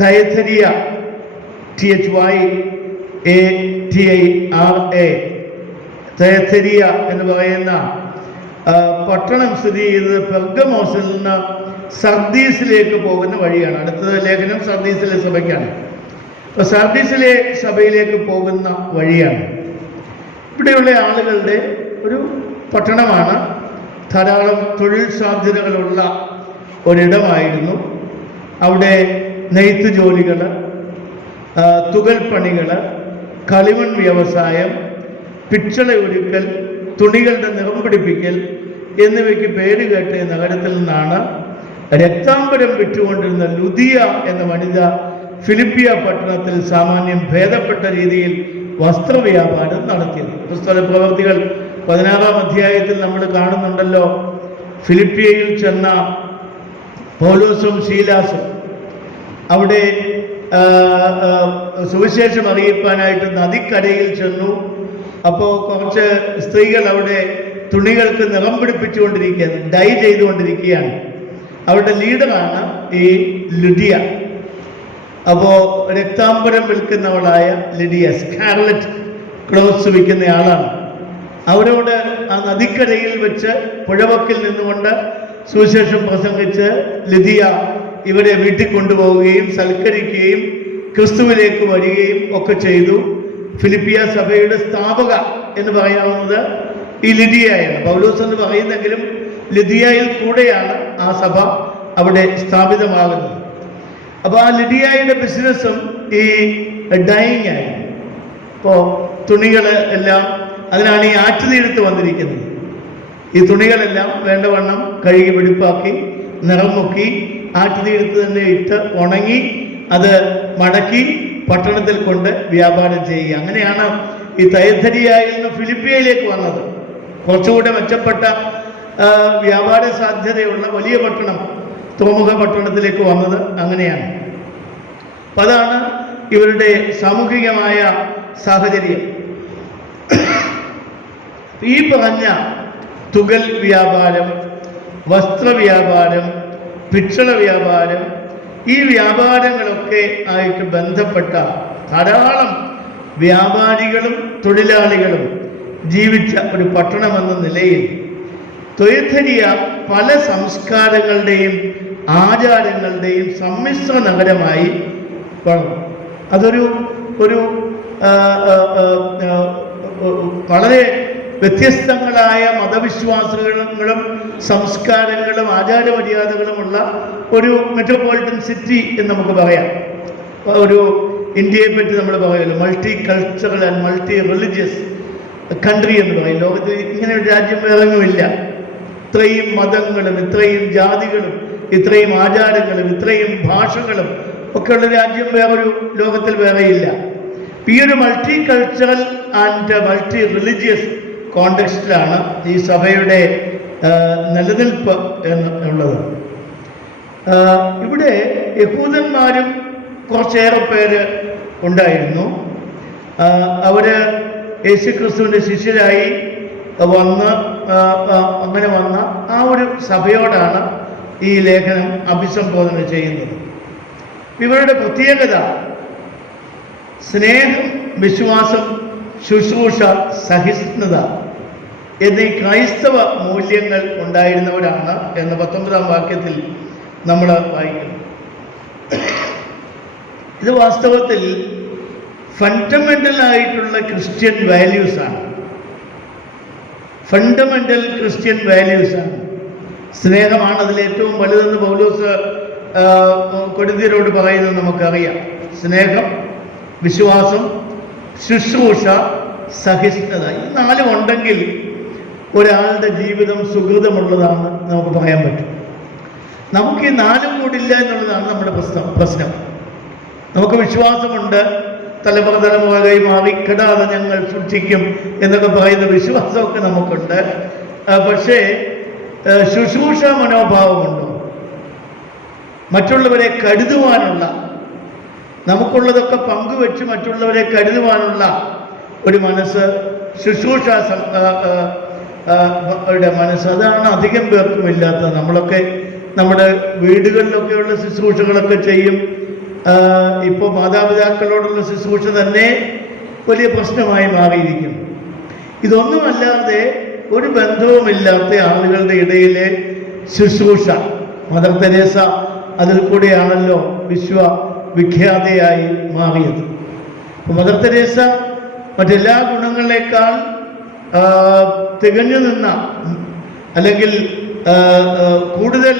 തൈഥരിയ തൈഥരിയ എന്ന് പറയുന്ന പട്ടണം സ്ഥിതി ചെയ്തത് പെർഗമോസിൽ നിന്ന് സർദീസിലേക്ക് പോകുന്ന വഴിയാണ്. അടുത്ത ലേഖനം സർദീസിലെ സഭയ്ക്കാണ്. അപ്പോൾ സർദീസിലെ സഭയിലേക്ക് പോകുന്ന വഴിയാണ്. ഇവിടെയുള്ള ആളുകളുടെ ഒരു പട്ടണമാണ്. ധാരാളം തൊഴിൽ സാധ്യതകളുള്ള ഒരിടമായിരുന്നു. അവിടെ നെയ്ത്ത് ജോലികൾ, തുകൽപ്പണികൾ, കളിമൺ വ്യവസായം, പിച്ചള ഒരുക്കൽ, തുണികളുടെ നിറം പിടിപ്പിക്കൽ എന്നിവയ്ക്ക് പേര് കേട്ട നഗരത്തിൽ നിന്നാണ് രക്താംബരം വിറ്റുകൊണ്ടിരുന്ന ലുദിയ എന്ന വനിത ഫിലിപ്പിയ പട്ടണത്തിൽ സാമാന്യം ഭേദപ്പെട്ട രീതിയിൽ വസ്ത്രവ്യാപാരം നടത്തിയത്. പുസ്തക പ്രവർത്തികൾ 16-ാം അധ്യായത്തിൽ നമ്മൾ കാണുന്നുണ്ടല്ലോ. ഫിലിപ്പിയയിൽ ചെന്ന പൗലോസും ശീലാസും അവിടെ സുവിശേഷം അറിയിപ്പാനായിട്ട് നദിക്കരയിൽ ചെന്നു. അപ്പോൾ കുറച്ച് സ്ത്രീകൾ അവിടെ തുണികൾക്ക് നിറം പിടിപ്പിച്ചുകൊണ്ടിരിക്കുകയാണ്, ഡൈ ചെയ്തുകൊണ്ടിരിക്കുകയാണ്. അവരുടെ ലീഡറാണ് ഈ ലുഡിയ. അപ്പോൾ രക്താംബരം വിൽക്കുന്നവളായ ലിഡിയ, സ്കാർലറ്റ് ക്ലോത്ത്സ് വിൽക്കുന്ന ആളാണ്. അവരോട് ആ നദിക്കരയിൽ വെച്ച് പുഴവക്കിൽ നിന്നുകൊണ്ട് സുവിശേഷം പ്രസംഗിച്ച് ലിദിയ ഇവരെ വീട്ടിൽ കൊണ്ടുപോവുകയും സൽക്കരിക്കുകയും ക്രിസ്തുവിലേക്ക് വരികയും ഒക്കെ ചെയ്തു. ഫിലിപ്പിയ സഭയുടെ സ്ഥാപക എന്ന് പറയാവുന്നത് ഈ ലിദിയയാണ്. പൗലോസ് എന്ന് പറയുന്നെങ്കിലും ലിദിയയിൽ കൂടെയാണ് ആ സഭ അവിടെ സ്ഥാപിതമാകുന്നത്. അപ്പോൾ ആ ലിദിയയുടെ ബിസിനസ്സും ഈ ഡൈയിങ് ആയി. ഇപ്പോൾ തുണികൾ എല്ലാം, അതിനാണ് ഈ ആറ്റുതീരത്ത് വന്നിരിക്കുന്നത്. ഈ തുണികളെല്ലാം വേണ്ടവണ്ണം കഴുകി വെടിപ്പാക്കി നിറം മുക്കി ആറ്റുതീരത്ത് തന്നെ ഇട്ട് ഉണങ്ങി അത് മടക്കി പട്ടണത്തിൽ കൊണ്ട് വ്യാപാരം ചെയ്യുക. അങ്ങനെയാണ് ഈ തൈഥരിയയിൽ നിന്ന് ഫിലിപ്പിയയിലേക്ക് വന്നത്. കുറച്ചുകൂടെ മെച്ചപ്പെട്ട വ്യാപാര സാധ്യതയുള്ള വലിയ പട്ടണം, തുറമുഖ പട്ടണത്തിലേക്ക് വന്നത് അങ്ങനെയാണ്. അപ്പം അതാണ് ഇവരുടെ സാമൂഹികമായ സാഹചര്യം. ഈ പറഞ്ഞ തുകൽ വ്യാപാരം, വസ്ത്രവ്യാപാരം, പിച്ചള വ്യാപാരം, ഈ വ്യാപാരങ്ങളൊക്കെ ആയിട്ട് ബന്ധപ്പെട്ട ധാരാളം വ്യാപാരികളും തൊഴിലാളികളും ജീവിച്ച ഒരു പട്ടണമെന്ന നിലയിൽ തൊയ്ഥരിയ പല സംസ്കാരങ്ങളുടെയും ആചാരങ്ങളുടെയും സമ്മിശ്ര നഗരമായി വളർന്നു. അതൊരു വളരെ വ്യത്യസ്തങ്ങളായ മതവിശ്വാസങ്ങളും സംസ്കാരങ്ങളും ആചാരമര്യാദകളുമുള്ള ഒരു മെട്രോപൊളിറ്റൻ സിറ്റി എന്ന് നമുക്ക് പറയാം. ഒരു ഇന്ത്യയെ പറ്റി നമ്മൾ പറയുമല്ലോ, multi cultural and multi religious country എന്ന് പറയും. ലോകത്തിൽ ഇങ്ങനെ ഒരു രാജ്യം വേറെയുമില്ല. ഇത്രയും മതങ്ങളും ഇത്രയും ജാതികളും ഇത്രയും ആചാരങ്ങളും ഇത്രയും ഭാഷകളും ഒക്കെയുള്ള രാജ്യം വേറൊരു ലോകത്തിൽ വേറെയില്ല. ഈ ഒരു multi cultural and multi religious കോണ്ടെക്സ്റ്റിലാണ് ഈ സഭയുടെ നിലനിൽപ്പ് എന്നുള്ളത്. ഇവിടെ യഹൂദന്മാരും കുറച്ചേറെ പേര് ഉണ്ടായിരുന്നു. അവർ യേശുക്രിസ്തുവിൻ്റെ ശിഷ്യരായി അങ്ങനെ വന്ന ആ ഒരു സഭയോടാണ് ഈ ലേഖനം അഭിസംബോധന ചെയ്യുന്നത്. ഇവരുടെ പ്രത്യേകത സ്നേഹം, വിശ്വാസം, ശുശ്രൂഷ, സഹിഷ്ണുത എന്നീ ക്രൈസ്തവ മൂല്യങ്ങൾ ഉണ്ടായിരുന്നവരാണ് എന്ന് 19-ാം വാക്യത്തിൽ നമ്മൾ വായിക്കുന്നു. ഇത് വാസ്തവത്തിൽ ഫണ്ടമെൻ്റലായിട്ടുള്ള ക്രിസ്ത്യൻ വാല്യൂസാണ്. ഫണ്ടമെൻ്റൽ ക്രിസ്ത്യൻ വാല്യൂസാണ്. സ്നേഹമാണ് അതിലേറ്റവും വലുതെന്ന് പൗലോസ് കൊരിന്ത്യരോട് പറയുന്നത് നമുക്കറിയാം. സ്നേഹം, വിശ്വാസം, ശുശ്രൂഷ, സഹിഷ്ണുത, ഈ 4 ഉണ്ടെങ്കിൽ ഒരാളുടെ ജീവിതം സുഹൃതമുള്ളതാണ് നമുക്ക് പറയാൻ പറ്റും. നമുക്ക് ഈ 4 കൂടില്ല എന്നുള്ളതാണ് നമ്മുടെ പ്രശ്നം. നമുക്ക് വിശ്വാസമുണ്ട്, തലമുറ കൈമാറി കെടാതെ ഞങ്ങൾ സൂക്ഷിക്കും എന്നൊക്കെ പറയുന്ന വിശ്വാസമൊക്കെ നമുക്കുണ്ട്. പക്ഷേ ശുശ്രൂഷ മനോഭാവമുണ്ടോ? മറ്റുള്ളവരെ കരുതുവാനുള്ള, നമുക്കുള്ളതൊക്കെ പങ്കുവെച്ച് മറ്റുള്ളവരെ കരുതുവാനുള്ള ഒരു മനസ്സ്, ശുശ്രൂഷ മനസ്സ്, അതാണ് അധികം പേർക്കും ഇല്ലാത്തത്. നമ്മളൊക്കെ നമ്മുടെ വീടുകളിലൊക്കെയുള്ള ശുശ്രൂഷകളൊക്കെ ചെയ്യും. ഇപ്പോൾ മാതാപിതാക്കളോടുള്ള ശുശ്രൂഷ തന്നെ വലിയ പ്രശ്നമായി മാറിയിരിക്കുന്നു. ഇതൊന്നുമല്ലാതെ ഒരു ബന്ധവുമില്ലാത്ത ആളുകളുടെ ഇടയിലെ ശുശ്രൂഷ, മദർ തെരേസ അതിൽ കൂടെയാണല്ലോ വിശ്വവിഖ്യാതയായി മാറിയത്. മദർ തെരേസ മറ്റെല്ലാ ഗുണങ്ങളെക്കാൾ തികഞ്ഞു നിന്ന, അല്ലെങ്കിൽ കൂടുതൽ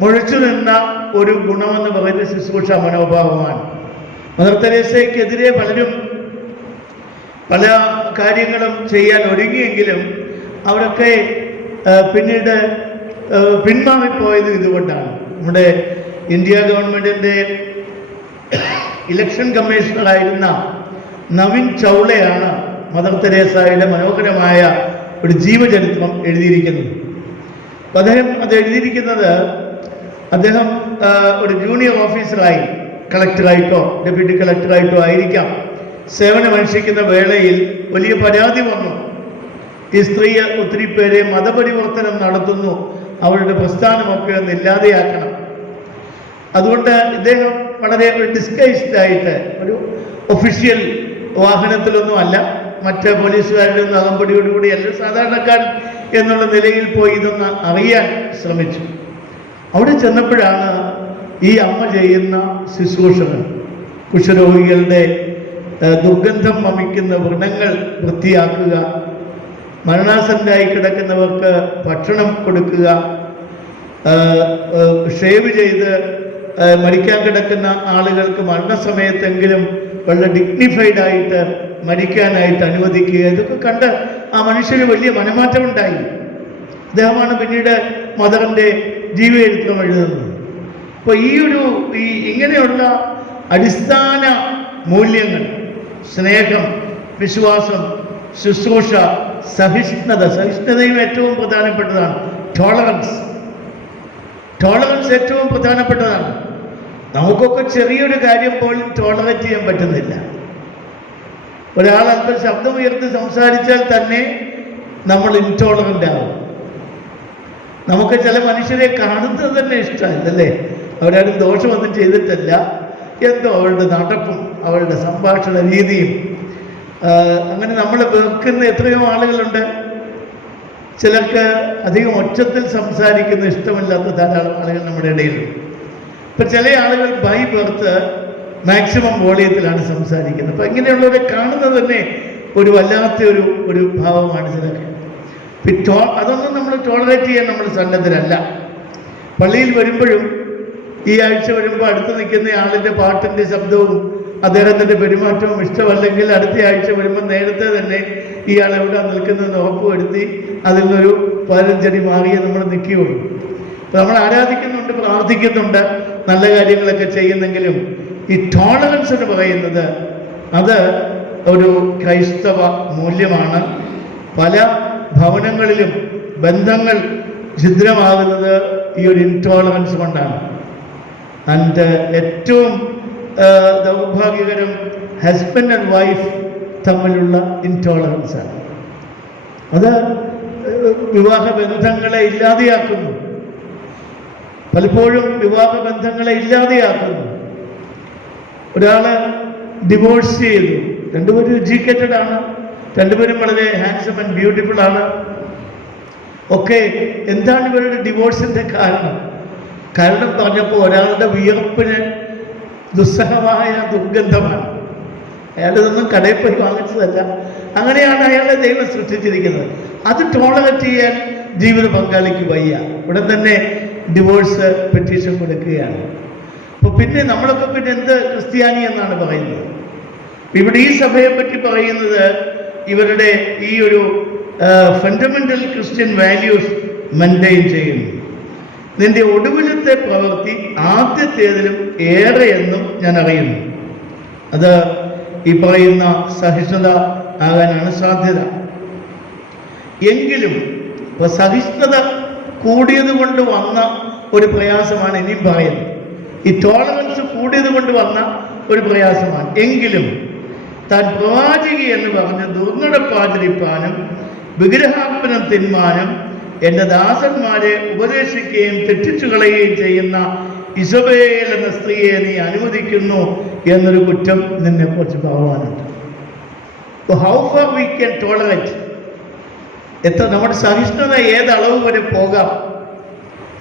മുഴച്ചു നിന്ന ഒരു ഗുണമെന്ന് പറയുന്നത് ശുശ്രൂഷ മനോഭാവമാണ്. മദർ തെരേസയ്ക്കെതിരെ പലരും പല കാര്യങ്ങളും ചെയ്യാൻ ഒരുങ്ങിയെങ്കിലും അവരൊക്കെ പിന്നീട് പിന്മാറിപ്പോയത് ഇതുകൊണ്ടാണ്. നമ്മുടെ ഇന്ത്യ ഗവൺമെൻറ്റിൻ്റെ ഇലക്ഷൻ കമ്മീഷണറായിരുന്ന നവീൻ ചൗളയാണ് മദർ തെരേസയുടെ മനോഹരമായ ഒരു ജീവചരിത്രം എഴുതിയിരിക്കുന്നത്. അദ്ദേഹം അത് എഴുതിയിരിക്കുന്നത് അദ്ദേഹം ഒരു ജൂനിയർ ഓഫീസറായി, കളക്ടറായിട്ടോ ഡെപ്യൂട്ടി കളക്ടറായിട്ടോ ആയിരിക്കാം സേവനമനുഷ്ഠിക്കുന്ന വേളയിൽ വലിയ പരാതി വന്നു. ഈ സ്ത്രീ ഒത്തിരി പേരെ മതപരിവർത്തനം നടത്തുന്നു, അവരുടെ പ്രസ്ഥാനമൊക്കെ ഒന്ന് ഇല്ലാതെയാക്കണം. അതുകൊണ്ട് ഇദ്ദേഹം വളരെ ഡിസ്ഗൈസ്ഡ് ആയിട്ട്, ഒരു ഒഫീഷ്യൽ വാഹനത്തിലൊന്നും അല്ല, മറ്റ് പോലീസുകാരുടെ ഒന്നും അകമ്പടിയോടുകൂടി അല്ല, സാധാരണക്കാരൻ എന്നുള്ള നിലയിൽ പോയി ഇതൊന്ന് അറിയാൻ ശ്രമിച്ചു. അവിടെ ചെന്നപ്പോഴാണ് ഈ അമ്മ ചെയ്യുന്ന ശുശ്രൂഷകൾ, കുഷ്ഠരോഗികളുടെ ദുർഗന്ധം വമിക്കുന്ന വ്രണങ്ങൾ വൃത്തിയാക്കുക, മരണാസന്നരായി കിടക്കുന്നവർക്ക് ഭക്ഷണം കൊടുക്കുക, ഷേവ് ചെയ്ത് മരിക്കാൻ കിടക്കുന്ന ആളുകൾക്ക് മരണസമയത്തെങ്കിലും വളരെ ഡിഗ്നിഫൈഡ് ആയിട്ട് മരിക്കാനായിട്ട് അനുവദിക്കുക. ഇതൊക്കെ കണ്ട് ആ മനുഷ്യന് വലിയ മനമാറ്റമുണ്ടായി. അദ്ദേഹമാണ് പിന്നീട് മദറിൻ്റെ ജീവചരിത്രം എഴുതുന്നത്. അപ്പോൾ ഇങ്ങനെയുള്ള അടിസ്ഥാന മൂല്യങ്ങൾ, സ്നേഹം, വിശ്വാസം, ശുശ്രൂഷ, സഹിഷ്ണുതയും ഏറ്റവും പ്രധാനപ്പെട്ടതാണ്. ടോളറൻസ് ഏറ്റവും പ്രധാനപ്പെട്ടതാണ്. നമുക്കൊക്കെ ചെറിയൊരു കാര്യം പോലും ടോളറേറ്റ് ചെയ്യാൻ പറ്റുന്നില്ല. ഒരാൾ അല്പം ശബ്ദമുയർത്തി സംസാരിച്ചാൽ തന്നെ നമ്മൾ ഇൻടോളറൻ്റ് ആവും. നമുക്ക് ചില മനുഷ്യരെ കാണുന്നത് തന്നെ ഇഷ്ടമല്ലല്ലേ? അവരാരും ദോഷമൊന്നും ചെയ്തിട്ടല്ല, എന്തോ അവരുടെ നടപ്പും അവരുടെ സംഭാഷണ രീതിയും, അങ്ങനെ നമ്മൾ വെറുക്കുന്ന എത്രയോ ആളുകളുണ്ട്. ചിലർക്ക് അധികം ഒച്ചത്തിൽ സംസാരിക്കുന്ന ഇഷ്ടമില്ലാത്ത ധാരാളം ആളുകൾ നമ്മുടെ ഇടയിലുണ്ട്. ഇപ്പം ചില ആളുകൾ ബൈ ബർത്ത് മാക്സിമം വോളിയത്തിലാണ് സംസാരിക്കുന്നത്. അപ്പം ഇങ്ങനെയുള്ളവരെ കാണുന്നത് തന്നെ ഒരു വല്ലാത്ത ഒരു ഭാവമാണ് ചിലർക്ക്. അതൊന്നും നമ്മൾ ടോളറേറ്റ് ചെയ്യാൻ നമ്മൾ സന്നദ്ധരല്ല. പള്ളിയിൽ വരുമ്പോഴും ഈ ആഴ്ച വരുമ്പോൾ അടുത്ത് നിൽക്കുന്ന ആളിൻ്റെ പാട്ടിൻ്റെ ശബ്ദവും അദ്ദേഹത്തിൻ്റെ പെരുമാറ്റവും ഇഷ്ടമല്ലെങ്കിൽ അടുത്ത ആഴ്ച വരുമ്പോൾ നേരത്തെ തന്നെ ഇയാൾ എവിടെ നിൽക്കുന്നതെന്ന് ഉറപ്പുവരുത്തി അതിൽ നിന്നൊരു 15 അടി മാറിയേ നമ്മൾ നിൽക്കുകയുള്ളൂ. അപ്പോൾ നമ്മൾ ആരാധിക്കുന്നുണ്ട്, പ്രാർത്ഥിക്കുന്നുണ്ട്, നല്ല കാര്യങ്ങളൊക്കെ ചെയ്യുന്നെങ്കിലും ഈ ടോളറൻസ് എന്ന് പറയുന്നത് അത് ഒരു ക്രൈസ്തവ മൂല്യമാണ്. പല ഭവനങ്ങളിലും ബന്ധങ്ങൾ ഛിദ്രമാകുന്നത് ഈ ഒരു ഇൻടോളറൻസ് കൊണ്ടാണ്. ആൻഡ് ഏറ്റവും ദൗർഭാഗ്യകരം ഹസ്ബൻഡ് ആൻഡ് വൈഫ് തമ്മിലുള്ള ഇൻടോളറൻസാണ്. അത് വിവാഹ ബന്ധങ്ങളെ ഇല്ലാതെയാക്കുന്നു. പലപ്പോഴും വിവാഹ ബന്ധങ്ങളെ ഇല്ലാതെയാക്കുന്നു. ഒരാള് ഡിവോഴ്സ് ചെയ്തു, രണ്ടുപേരും എഡ്യൂക്കേറ്റഡ് ആണ്, രണ്ടുപേരും വളരെ ഹാൻസം ആൻഡ് ബ്യൂട്ടിഫുൾ ആണ്. ഒക്കെ എന്താണ് ഇവരുടെ ഡിവോഴ്സിൻ്റെ കാരണം പറഞ്ഞപ്പോൾ ഒരാളുടെ വിയർപ്പിന് ദുസ്സഹമായ ദുർഗന്ധമാണ്. അയാളിതൊന്നും കടയിൽ പോയി വാങ്ങിച്ചതല്ല, അങ്ങനെയാണ് അയാളെ ദൈവം സൃഷ്ടിച്ചിരിക്കുന്നത്. അത് ടോളറേറ്റ് ചെയ്യാൻ ജീവിത പങ്കാളിക്ക് വയ്യ. ഇവിടെ തന്നെ ഡിവോഴ്സ് പെറ്റീഷൻ കൊടുക്കുകയാണ്. അപ്പോൾ പിന്നെ നമ്മളൊക്കെ പിന്നെ എന്ത് ക്രിസ്ത്യാനി എന്നാണ് പറയുന്നത്? ഇവിടെ ഈ സഭയെ പറ്റി പറയുന്നത് ഇവരുടെ ഈ ഒരു ഫണ്ടമെന്റൽ ക്രിസ്ത്യൻ വാല്യൂസ് മെയിൻറ്റെയിൻ ചെയ്യുന്നു. നിന്റെ ഒടുവിലത്തെ പ്രവൃത്തി ആദ്യത്തേതിലും ഏറെ എന്നും ഞാൻ അറിയുന്നു. അത് ഈ പറയുന്ന സഹിഷ്ണുത ആകാനാണ് സാധ്യത. എങ്കിലും സഹിഷ്ണുത കൂടിയത് കൊണ്ട് വന്ന ഒരു പ്രയാസമാണ് ഇനിയും പറയുന്നത്. ഈ ടോളറൻസ് കൂടിയത് കൊണ്ട് വന്ന ഒരു പ്രയാസമാണ്. എങ്കിലും താൻ പ്രവാചകി എന്ന് പറഞ്ഞ് ദുർനടപ്പാചരിപ്പാനും വിഗ്രഹാർപ്പണം തിന്മാനും എൻ്റെ ദാസന്മാരെ ഉപദേശിക്കുകയും തെറ്റിച്ചു കളയുകയും ചെയ്യുന്ന ഇസബേൽ എന്ന സ്ത്രീയെ നീ അനുവദിക്കുന്നു എന്നൊരു കുറ്റം നിന്നെ കുറിച്ച് ഭഗവാനുണ്ട്. How far we can tolerate? നമ്മുടെ സഹിഷ്ണുത ഏതളവ് വരെ പോകാം?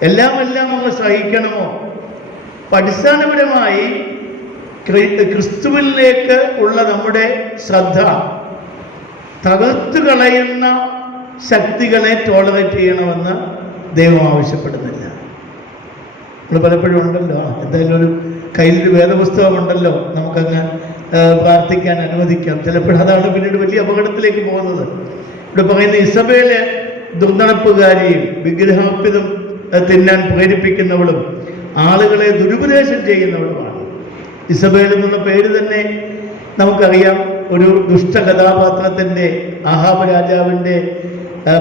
എല്ലാം നമ്മൾ സഹിക്കണമോ? അടിസ്ഥാനപരമായി ക്രിസ്തുവിലേക്ക് ഉള്ള നമ്മുടെ ശ്രദ്ധ തകർത്തു കളയുന്ന ശക്തികളെ ടോളറേറ്റ് ചെയ്യണമെന്ന് ദൈവം ആവശ്യപ്പെടുന്നില്ല. നമ്മൾ പലപ്പോഴും ഉണ്ടല്ലോ, എന്തായാലും ഒരു കയ്യിലൊരു വേദപുസ്തകമുണ്ടല്ലോ, നമുക്കങ്ങ് പ്രാർത്ഥിക്കാൻ അനുവദിക്കാം. ചിലപ്പോൾ അതാണ് പിന്നീട് വലിയ അപകടത്തിലേക്ക് പോകുന്നത്. ഇവിടെ പറയുന്ന ഇസബേല് ദുർനടപ്പുകാരിയും വിഗ്രഹാർപ്പിതം തിന്നാൻ പ്രേരിപ്പിക്കുന്നവളും ആളുകളെ ദുരുപദേശം ചെയ്യുന്നവളുമാണ്. ഇസബേൽ എന്നുള്ള പേര് തന്നെ നമുക്കറിയാം, ഒരു ദുഷ്ട കഥാപാത്രത്തിൻ്റെ, ആഹാബ് രാജാവിൻ്റെ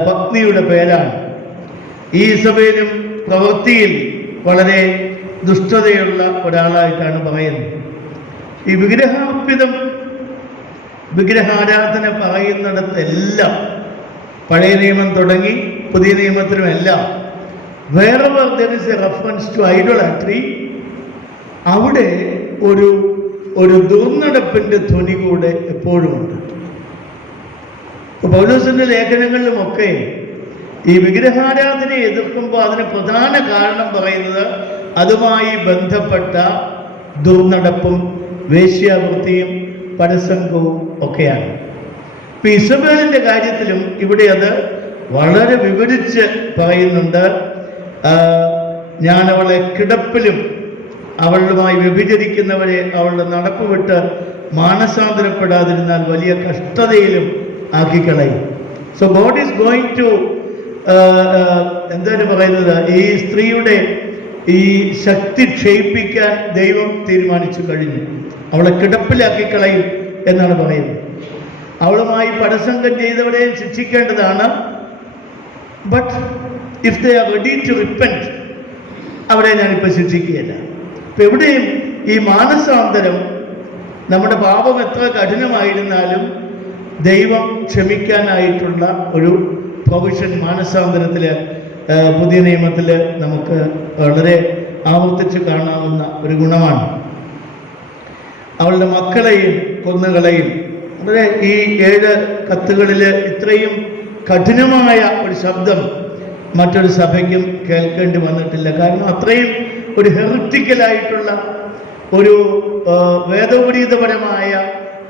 പത്നിയുടെ പേരാണ്. ഈ ഇസബേലും പ്രവൃത്തിയിൽ വളരെ ദുഷ്ടതയുള്ള ഒരാളായിട്ടാണ് പറയുന്നത്. ഈ വിഗ്രഹാരാധന പറയുന്നിടത്തെല്ലാം, പഴയ നിയമം തുടങ്ങി പുതിയ നിയമത്തിലുമെല്ലാം, wherever there is a reference to idolatry, അവിടെ ഒരു ദുർനടപ്പിൻ്റെ ധ്വനി കൂടെ എപ്പോഴും ഉണ്ട്. പൗലോസിന്റെ ലേഖനങ്ങളിലുമൊക്കെ ഈ വിഗ്രഹാരാധനയെ എതിർക്കുമ്പോൾ അതിന് പ്രധാന കാരണം പറയുന്നത് അതുമായി ബന്ധപ്പെട്ട ദുർനടപ്പും വേശ്യാവൃത്തിയും പരസംഗവും ഒക്കെയാണ്. ഇപ്പം ഇസബേലിൻ്റെ കാര്യത്തിലും ഇവിടെ അത് വളരെ വിവരിച്ച് പറയുന്നുണ്ട്. ഞാൻ അവളെ കിടപ്പിലും അവളുമായി വ്യഭിചരിക്കുന്നവരെ അവളുടെ നടപ്പ് വിട്ട് മാനസാന്തരപ്പെടാതിരുന്നാൽ വലിയ കഷ്ടതയിലും ആക്കിക്കളയും. So god is going to എന്താണ് പറയുന്നത്, ഈ സ്ത്രീയുടെ ഈ ശക്തി ക്ഷയിപ്പിക്കാൻ ദൈവം തീരുമാനിച്ചു കഴിഞ്ഞു. അവളെ കിടപ്പിലാക്കിക്കളയും എന്നാണ് പറയുന്നത്. അവളുമായി പരസംഗം ചെയ്തവരെ ശിക്ഷിക്കേണ്ടതാണ്. But if they are ready to repent, അവരെ ഞാനിപ്പോൾ ശിക്ഷിക്കുകയില്ല. ഇപ്പം എവിടെയും ഈ മാനസാന്തരം, നമ്മുടെ പാപം എത്ര കഠിനമായിരുന്നാലും ദൈവം ക്ഷമിക്കാനായിട്ടുള്ള ഒരു പ്രൊവിഷൻ മാനസാന്തരത്തിൽ പുതിയ നിയമത്തിൽ നമുക്ക് വളരെ ആവർത്തിച്ച് കാണാവുന്ന ഒരു ഗുണമാണ്. അവളുടെ മക്കളെയും കൊന്നുകളയും. വളരെ ഈ 7 കത്തുകളിൽ ഇത്രയും കഠിനമായ ഒരു ശബ്ദം മറ്റൊരു സഭയ്ക്കും കേൾക്കേണ്ടി വന്നിട്ടില്ല. കാരണം അത്രയും ഒരു ഹെറിറ്റിക്കലായിട്ടുള്ള ഒരു വേദോപരീതപരമായ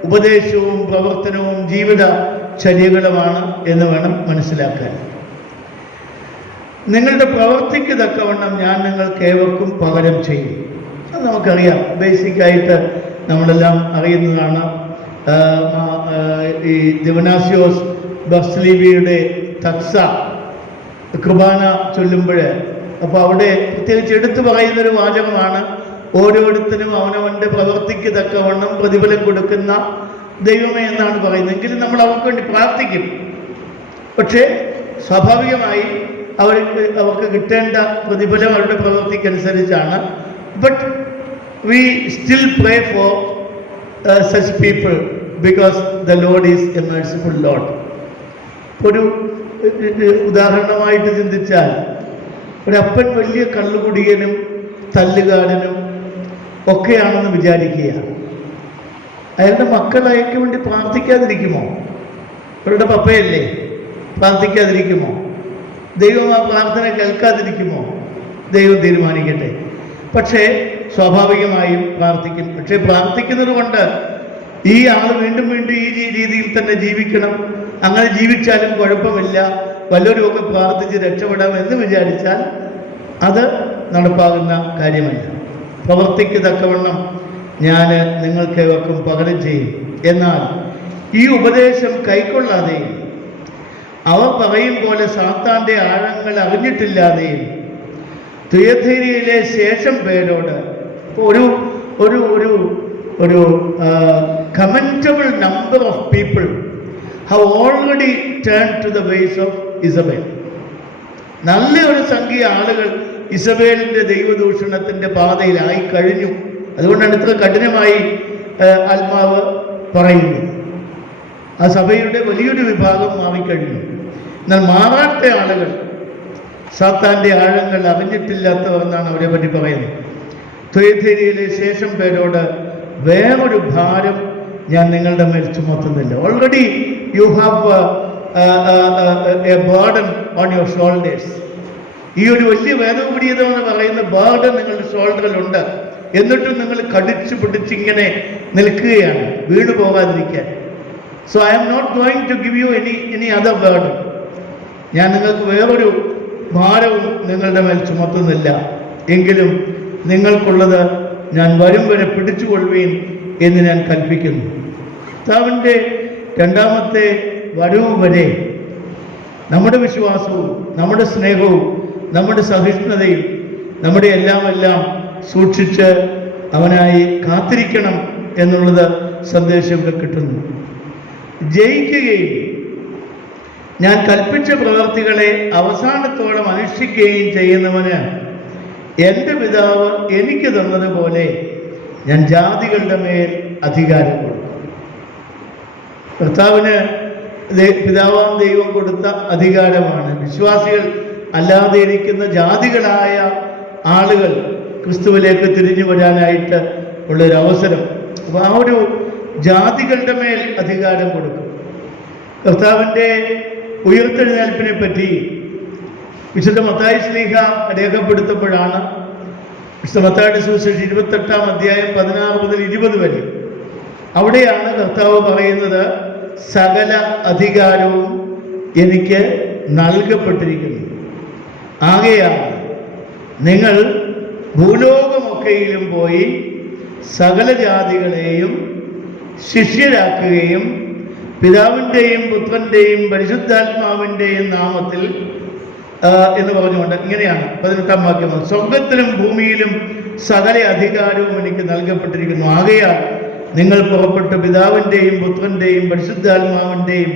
ഉപദേശവും പ്രവർത്തനവും ജീവിത ചര്യകളുമാണ് എന്ന് വേണം മനസ്സിലാക്കാൻ. നിങ്ങളുടെ പ്രവൃത്തിക്ക് തക്കവണ്ണം ഞാൻ നിങ്ങൾക്ക് ഏവർക്കും പകരം ചെയ്യും. അത് നമുക്കറിയാം, ബേസിക്കായിട്ട് നമ്മളെല്ലാം അറിയുന്നതാണ്. ഈ ദിവനാസ്യോസ് ബർസ്ലീബിയുടെ തക്സ കുർബാന ചൊല്ലുമ്പോൾ, അപ്പോൾ അവിടെ പ്രത്യേകിച്ച് എടുത്തു പറയുന്നൊരു വാചകമാണ്, ഓരോരുത്തരും അവനവൻ്റെ പ്രവൃത്തിക്ക് തക്കവണ്ണം പ്രതിഫലം കൊടുക്കുന്ന ദൈവമേ എന്നാണ് പറയുന്നത്. എങ്കിലും നമ്മൾ അവർക്ക് വേണ്ടി പ്രാർത്ഥിക്കും. പക്ഷേ സ്വാഭാവികമായി അവർക്ക് കിട്ടേണ്ട പ്രതിഫലം അവരുടെ പ്രവൃത്തിക്കനുസരിച്ചാണ്. But we still pray for such people because the lord is a merciful lord. ഒരു ഉദാഹരണമായിട്ട് ചിന്തിച്ചാൽ, ഒരപ്പൻ വലിയ കള്ളുകുടിയനും തല്ലുകാരനും ഒക്കെയാണെന്ന് വിചാരിക്കുക. അയാളുടെ മക്കൾ അയാൾക്ക് വേണ്ടി പ്രാർത്ഥിക്കാതിരിക്കുമോ? അവരുടെ പപ്പയല്ലേ, പ്രാർത്ഥിക്കാതിരിക്കുമോ? ദൈവം ആ പ്രാർത്ഥന കേൾക്കാതിരിക്കുമോ? ദൈവം തീരുമാനിക്കട്ടെ. പക്ഷേ സ്വാഭാവികമായും പ്രാർത്ഥിക്കും. പക്ഷേ പ്രാർത്ഥിക്കുന്നത് കൊണ്ട് ഈ ആൾ വീണ്ടും വീണ്ടും ഈ രീതിയിൽ തന്നെ ജീവിക്കണം, അങ്ങനെ ജീവിച്ചാലും കുഴപ്പമില്ല, വല്ലവരുമൊക്കെ പ്രാർത്ഥിച്ച് രക്ഷപ്പെടാം എന്ന് വിചാരിച്ചാൽ അത് നടപ്പാകുന്ന കാര്യമല്ല. പ്രവൃത്തിക്ക് തക്കവണ്ണം ഞാൻ നിങ്ങൾക്കേവർക്കും പകരം ചെയ്യും. എന്നാൽ ഈ ഉപദേശം കൈക്കൊള്ളാതെയും അവർ പറയും പോലെ സാത്താൻ്റെ ആഴങ്ങൾ അറിഞ്ഞിട്ടില്ലാതെയും തുയഥൈരിയയിലെ ശേഷം പേരോട് ഒരു ഒരു ഒരു ഒരു commendable number of people have already turned to the ways of Jezebel. നല്ല ഒരു സംഖ്യ ആളുകൾ ഇസബേലിൻ്റെ ദൈവദൂഷണത്തിൻ്റെ പാതയിലായി കഴിഞ്ഞു. അതുകൊണ്ടാണ് ഇത്ര കഠിനമായി ആത്മാവ് പറയുന്നത്. ആ സഭയുടെ വലിയൊരു വിഭാഗം മാറിക്കഴിഞ്ഞു. എന്നാൽ മാറാത്ത ആളുകൾ സാത്താൻ്റെ ആഴങ്ങൾ അറിഞ്ഞിട്ടില്ലാത്തവർ എന്നാണ് അവരെ പറ്റി പറയുന്നത്. തുയഥൈരിയയിലെ ശേഷം പേരോട് വേറൊരു ഭാരം ഞാൻ നിങ്ങളുടെ മേൽ ചുമത്തുന്നില്ല. Already you have a burden on your shoulders. ഈ ഒരു വലിയ വേദപീഠിതം എന്ന് പറയുന്ന ബർഡൻ നിങ്ങളുടെ ഷോൾഡറിലുണ്ട്. എന്നിട്ടും നിങ്ങൾ കടിച്ചു പിടിച്ചിങ്ങനെ നിൽക്കുകയാണ്, വീണു പോകാതിരിക്കാൻ. So I am not going to give you any other burden. ഞാൻ നിങ്ങൾക്ക് വേറൊരു ഭാരവും നിങ്ങളുടെ മേൽ ചുമത്തുന്നില്ല. എങ്കിലും നിങ്ങൾക്കുള്ളത് ഞാൻ വരും വരെ പിടിച്ചുകൊള്ളുവീൻ എന്ന് ഞാൻ കൽപ്പിക്കുന്നു. കർത്താവിൻ്റെ രണ്ടാമത്തെ വരവ് വരെ നമ്മുടെ വിശ്വാസവും നമ്മുടെ സ്നേഹവും നമ്മുടെ സഹിഷ്ണുതയും നമ്മുടെ എല്ലാം സൂക്ഷിച്ച് അവനായി കാത്തിരിക്കണം എന്നുള്ളത് സന്ദേശം ഇവിടെ കിട്ടുന്നു. ജയിക്കുകയും ഞാൻ കൽപ്പിച്ച പ്രവൃത്തികളെ അവസാനത്തോളം അനുഷ്ഠിക്കുകയും ചെയ്യുന്നവന് എൻ്റെ പിതാവ് എനിക്ക് തന്നതുപോലെ ഞാൻ ജാതികളുടെ മേൽ അധികാരം കൊടുക്കും. കർത്താവിന് പിതാവാം ദൈവം കൊടുത്ത അധികാരമാണ്. വിശ്വാസികൾ അല്ലാതെ ഇരിക്കുന്ന ജാതികളായ ആളുകൾ ക്രിസ്തുവിലേക്ക് തിരിഞ്ഞു വരാനായിട്ട് ഉള്ളൊരവസരം. അപ്പോൾ ആ ഒരു ജാതികളുടെ മേൽ അധികാരം കൊടുക്കും. കർത്താവിൻ്റെ ഉയർത്തെഴുന്നേൽപ്പിനെ പറ്റി വിശുദ്ധ മത്തായി ശ്ലീഹ രേഖപ്പെടുത്തുമ്പോഴാണ്, വിശുദ്ധ മത്തായിയുടെ സുവിശേഷം 28-ാം അധ്യായം 16 മുതൽ 20 വരെ, അവിടെയാണ് കർത്താവ് പറയുന്നത്, സകല അധികാരവും എനിക്ക് നൽകപ്പെട്ടിരിക്കുന്നു. ആകയാൽ നിങ്ങൾ ഭൂലോകമൊക്കെയിലും പോയി സകല ജാതികളെയും ശിഷ്യരാക്കുകയും പിതാവിൻ്റെയും പുത്രൻ്റെയും പരിശുദ്ധാത്മാവിൻ്റെയും നാമത്തിൽ എന്ന് പറഞ്ഞുകൊണ്ട് ഇങ്ങനെയാണ് 18-ാം വാക്യം, സ്വർഗത്തിലും ഭൂമിയിലും സകല അധികാരവും എനിക്ക് നൽകപ്പെട്ടിരിക്കുന്നു. ആകയാൽ നിങ്ങൾ പുറപ്പെട്ട് പിതാവിൻ്റെയും പുത്രൻ്റെയും പരിശുദ്ധാത്മാവിൻ്റെയും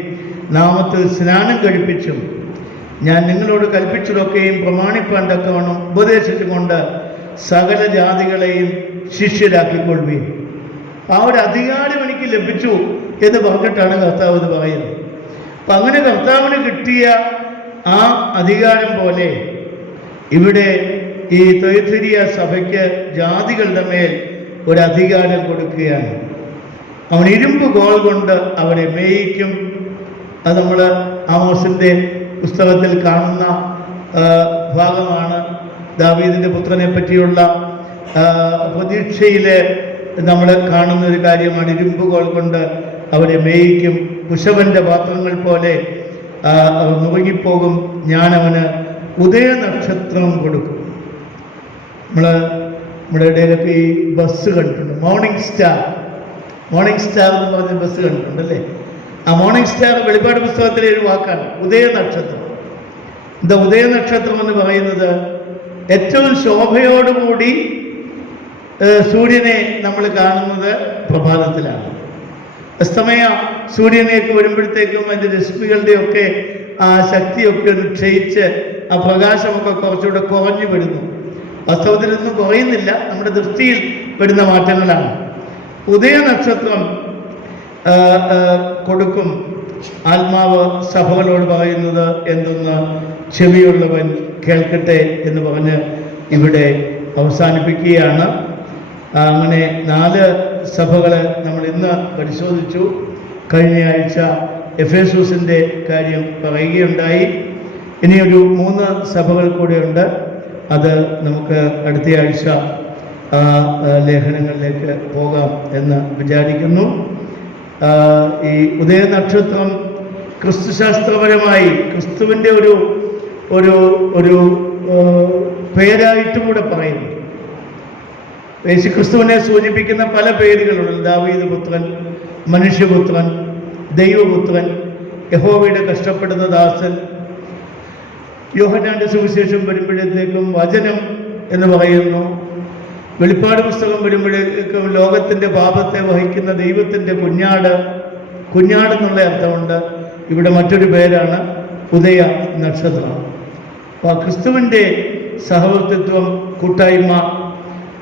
നാമത്തിൽ സ്നാനം കഴിപ്പിച്ചും ഞാൻ നിങ്ങളോട് കൽപ്പിച്ചതൊക്കെയും പ്രമാണിപ്പാൻ തക്കവണ്ണം ഉപദേശിച്ചുകൊണ്ട് സകല ജാതികളെയും ശിഷ്യരാക്കിക്കൊള്ളുകയും. ആ ഒരു അധികാരം എനിക്ക് ലഭിച്ചു എന്ന് പറഞ്ഞിട്ടാണ് കർത്താവ് ഇത് പറയുന്നത്. അപ്പം അങ്ങനെ കർത്താവിന് കിട്ടിയ ആ അധികാരം പോലെ ഇവിടെ ഈ തുയഥൈരിയ സഭയ്ക്ക് ജാതികളുടെ മേൽ ഒരു അധികാരം കൊടുക്കുകയാണ്. അവൻ ഇരുമ്പ് കോൽ കൊണ്ട് അവരെ മേയിക്കും. അത് നമ്മൾ ആമോസിൻ്റെ പുസ്തകത്തിൽ കാണുന്ന ഭാഗമാണ്. ദാവീദിൻ്റെ പുത്രനെ പറ്റിയുള്ള പ്രതീക്ഷയിലെ നമ്മൾ കാണുന്ന ഒരു കാര്യമാണ്. ഇരുമ്പുകോൽ കൊണ്ട് അവരെ മേയിക്കും, കുശവന്റെ പാത്രങ്ങൾ പോലെ അവർ നുറുങ്ങിപ്പോകും, ഞാൻ അവന് ഉദയനക്ഷത്രം കൊടുക്കും. നമ്മുടെ ഇടയിലൊക്കെ ഈ ബസ് കണ്ടിട്ടുണ്ട്, മോർണിംഗ് സ്റ്റാർ എന്ന് പറഞ്ഞ ബസ് കണ്ടിട്ടുണ്ടല്ലേ. ആ മോർണിംഗ് സ്റ്റാർ വെളിപ്പാട് പുസ്തകത്തിലെ ഒരു വാക്കാണ്, ഉദയനക്ഷത്രം. എന്താ ഉദയനക്ഷത്രം എന്ന് പറയുന്നത്? ഏറ്റവും ശോഭയോടുകൂടി സൂര്യനെ നമ്മൾ കാണുന്നത് പ്രഭാതത്തിലാണ്. അസ്തമയ സൂര്യനെയൊക്കെ വരുമ്പോഴത്തേക്കും അതിൻ്റെ രശ്മികളുടെയൊക്കെ ആ ശക്തിയൊക്കെ ഒന്ന് ക്ഷയിച്ച് ആ പ്രകാശമൊക്കെ കുറച്ചുകൂടെ കുറഞ്ഞു വരുന്നു. വാസ്തവത്തിലൊന്നും കുറയുന്നില്ല, നമ്മുടെ ദൃഷ്ടിയിൽ വരുന്ന മാറ്റങ്ങളാണ്. ഉദയനക്ഷത്രം കൊടുക്കും ആത്മാവ് സഭകളോട് പറയുന്നത് എന്തെന്ന് ചെവിയുള്ളവൻ കേൾക്കട്ടെ എന്ന് പറഞ്ഞ് ഇവിടെ അവസാനിപ്പിക്കുകയാണ്. അങ്ങനെ 4 സഭകൾ നമ്മൾ ഇന്ന് പരിശോധിച്ചു. കഴിഞ്ഞ ആഴ്ച എഫേസൂസിൻ്റെ കാര്യം പറയുകയുണ്ടായി. ഇനിയൊരു 3 സഭകൾ കൂടെയുണ്ട്. അത് നമുക്ക് അടുത്ത ആഴ്ച ലേഖനങ്ങളിലേക്ക് പോകാം എന്ന് വിചാരിക്കുന്നു. ഈ ഉദയനക്ഷത്രം ക്രിസ്തുശാസ്ത്രപരമായി ക്രിസ്തുവിൻ്റെ ഒരു ഒരു ഒരു പേരായിട്ടും കൂടെ പറയുന്നു. യേശുക്രിസ്തുവിനെ സൂചിപ്പിക്കുന്ന പല പേരുകളുണ്ട്. ദാവീദ് പുത്രൻ, മനുഷ്യപുത്രൻ, ദൈവപുത്രൻ, യഹോവയുടെ കഷ്ടപ്പെടുന്ന ദാസൻ. യോഹന്നാന്റെ സുവിശേഷം വരുമ്പോഴത്തേക്കും വചനം എന്ന് പറയുന്നു. വെളിപ്പാട് പുസ്തകം വരുമ്പോഴേക്കും ലോകത്തിൻ്റെ പാപത്തെ വഹിക്കുന്ന ദൈവത്തിൻ്റെ കുഞ്ഞാടെന്നുള്ള അർത്ഥമുണ്ട്. ഇവിടെ മറ്റൊരു പേരാണ് ഉദയ നക്ഷത്രം. അപ്പോൾ ക്രിസ്തുവിൻ്റെ സഹവർത്തിത്വം, കൂട്ടായ്മ,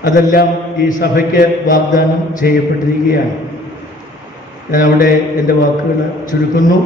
അതെല്ലാം ഈ സഭയ്ക്ക് വാഗ്ദാനം ചെയ്യപ്പെട്ടിരിക്കുകയാണ്. ഞാൻ അവിടെ എൻ്റെ വാക്കുകൾ ചുരുക്കുന്നു.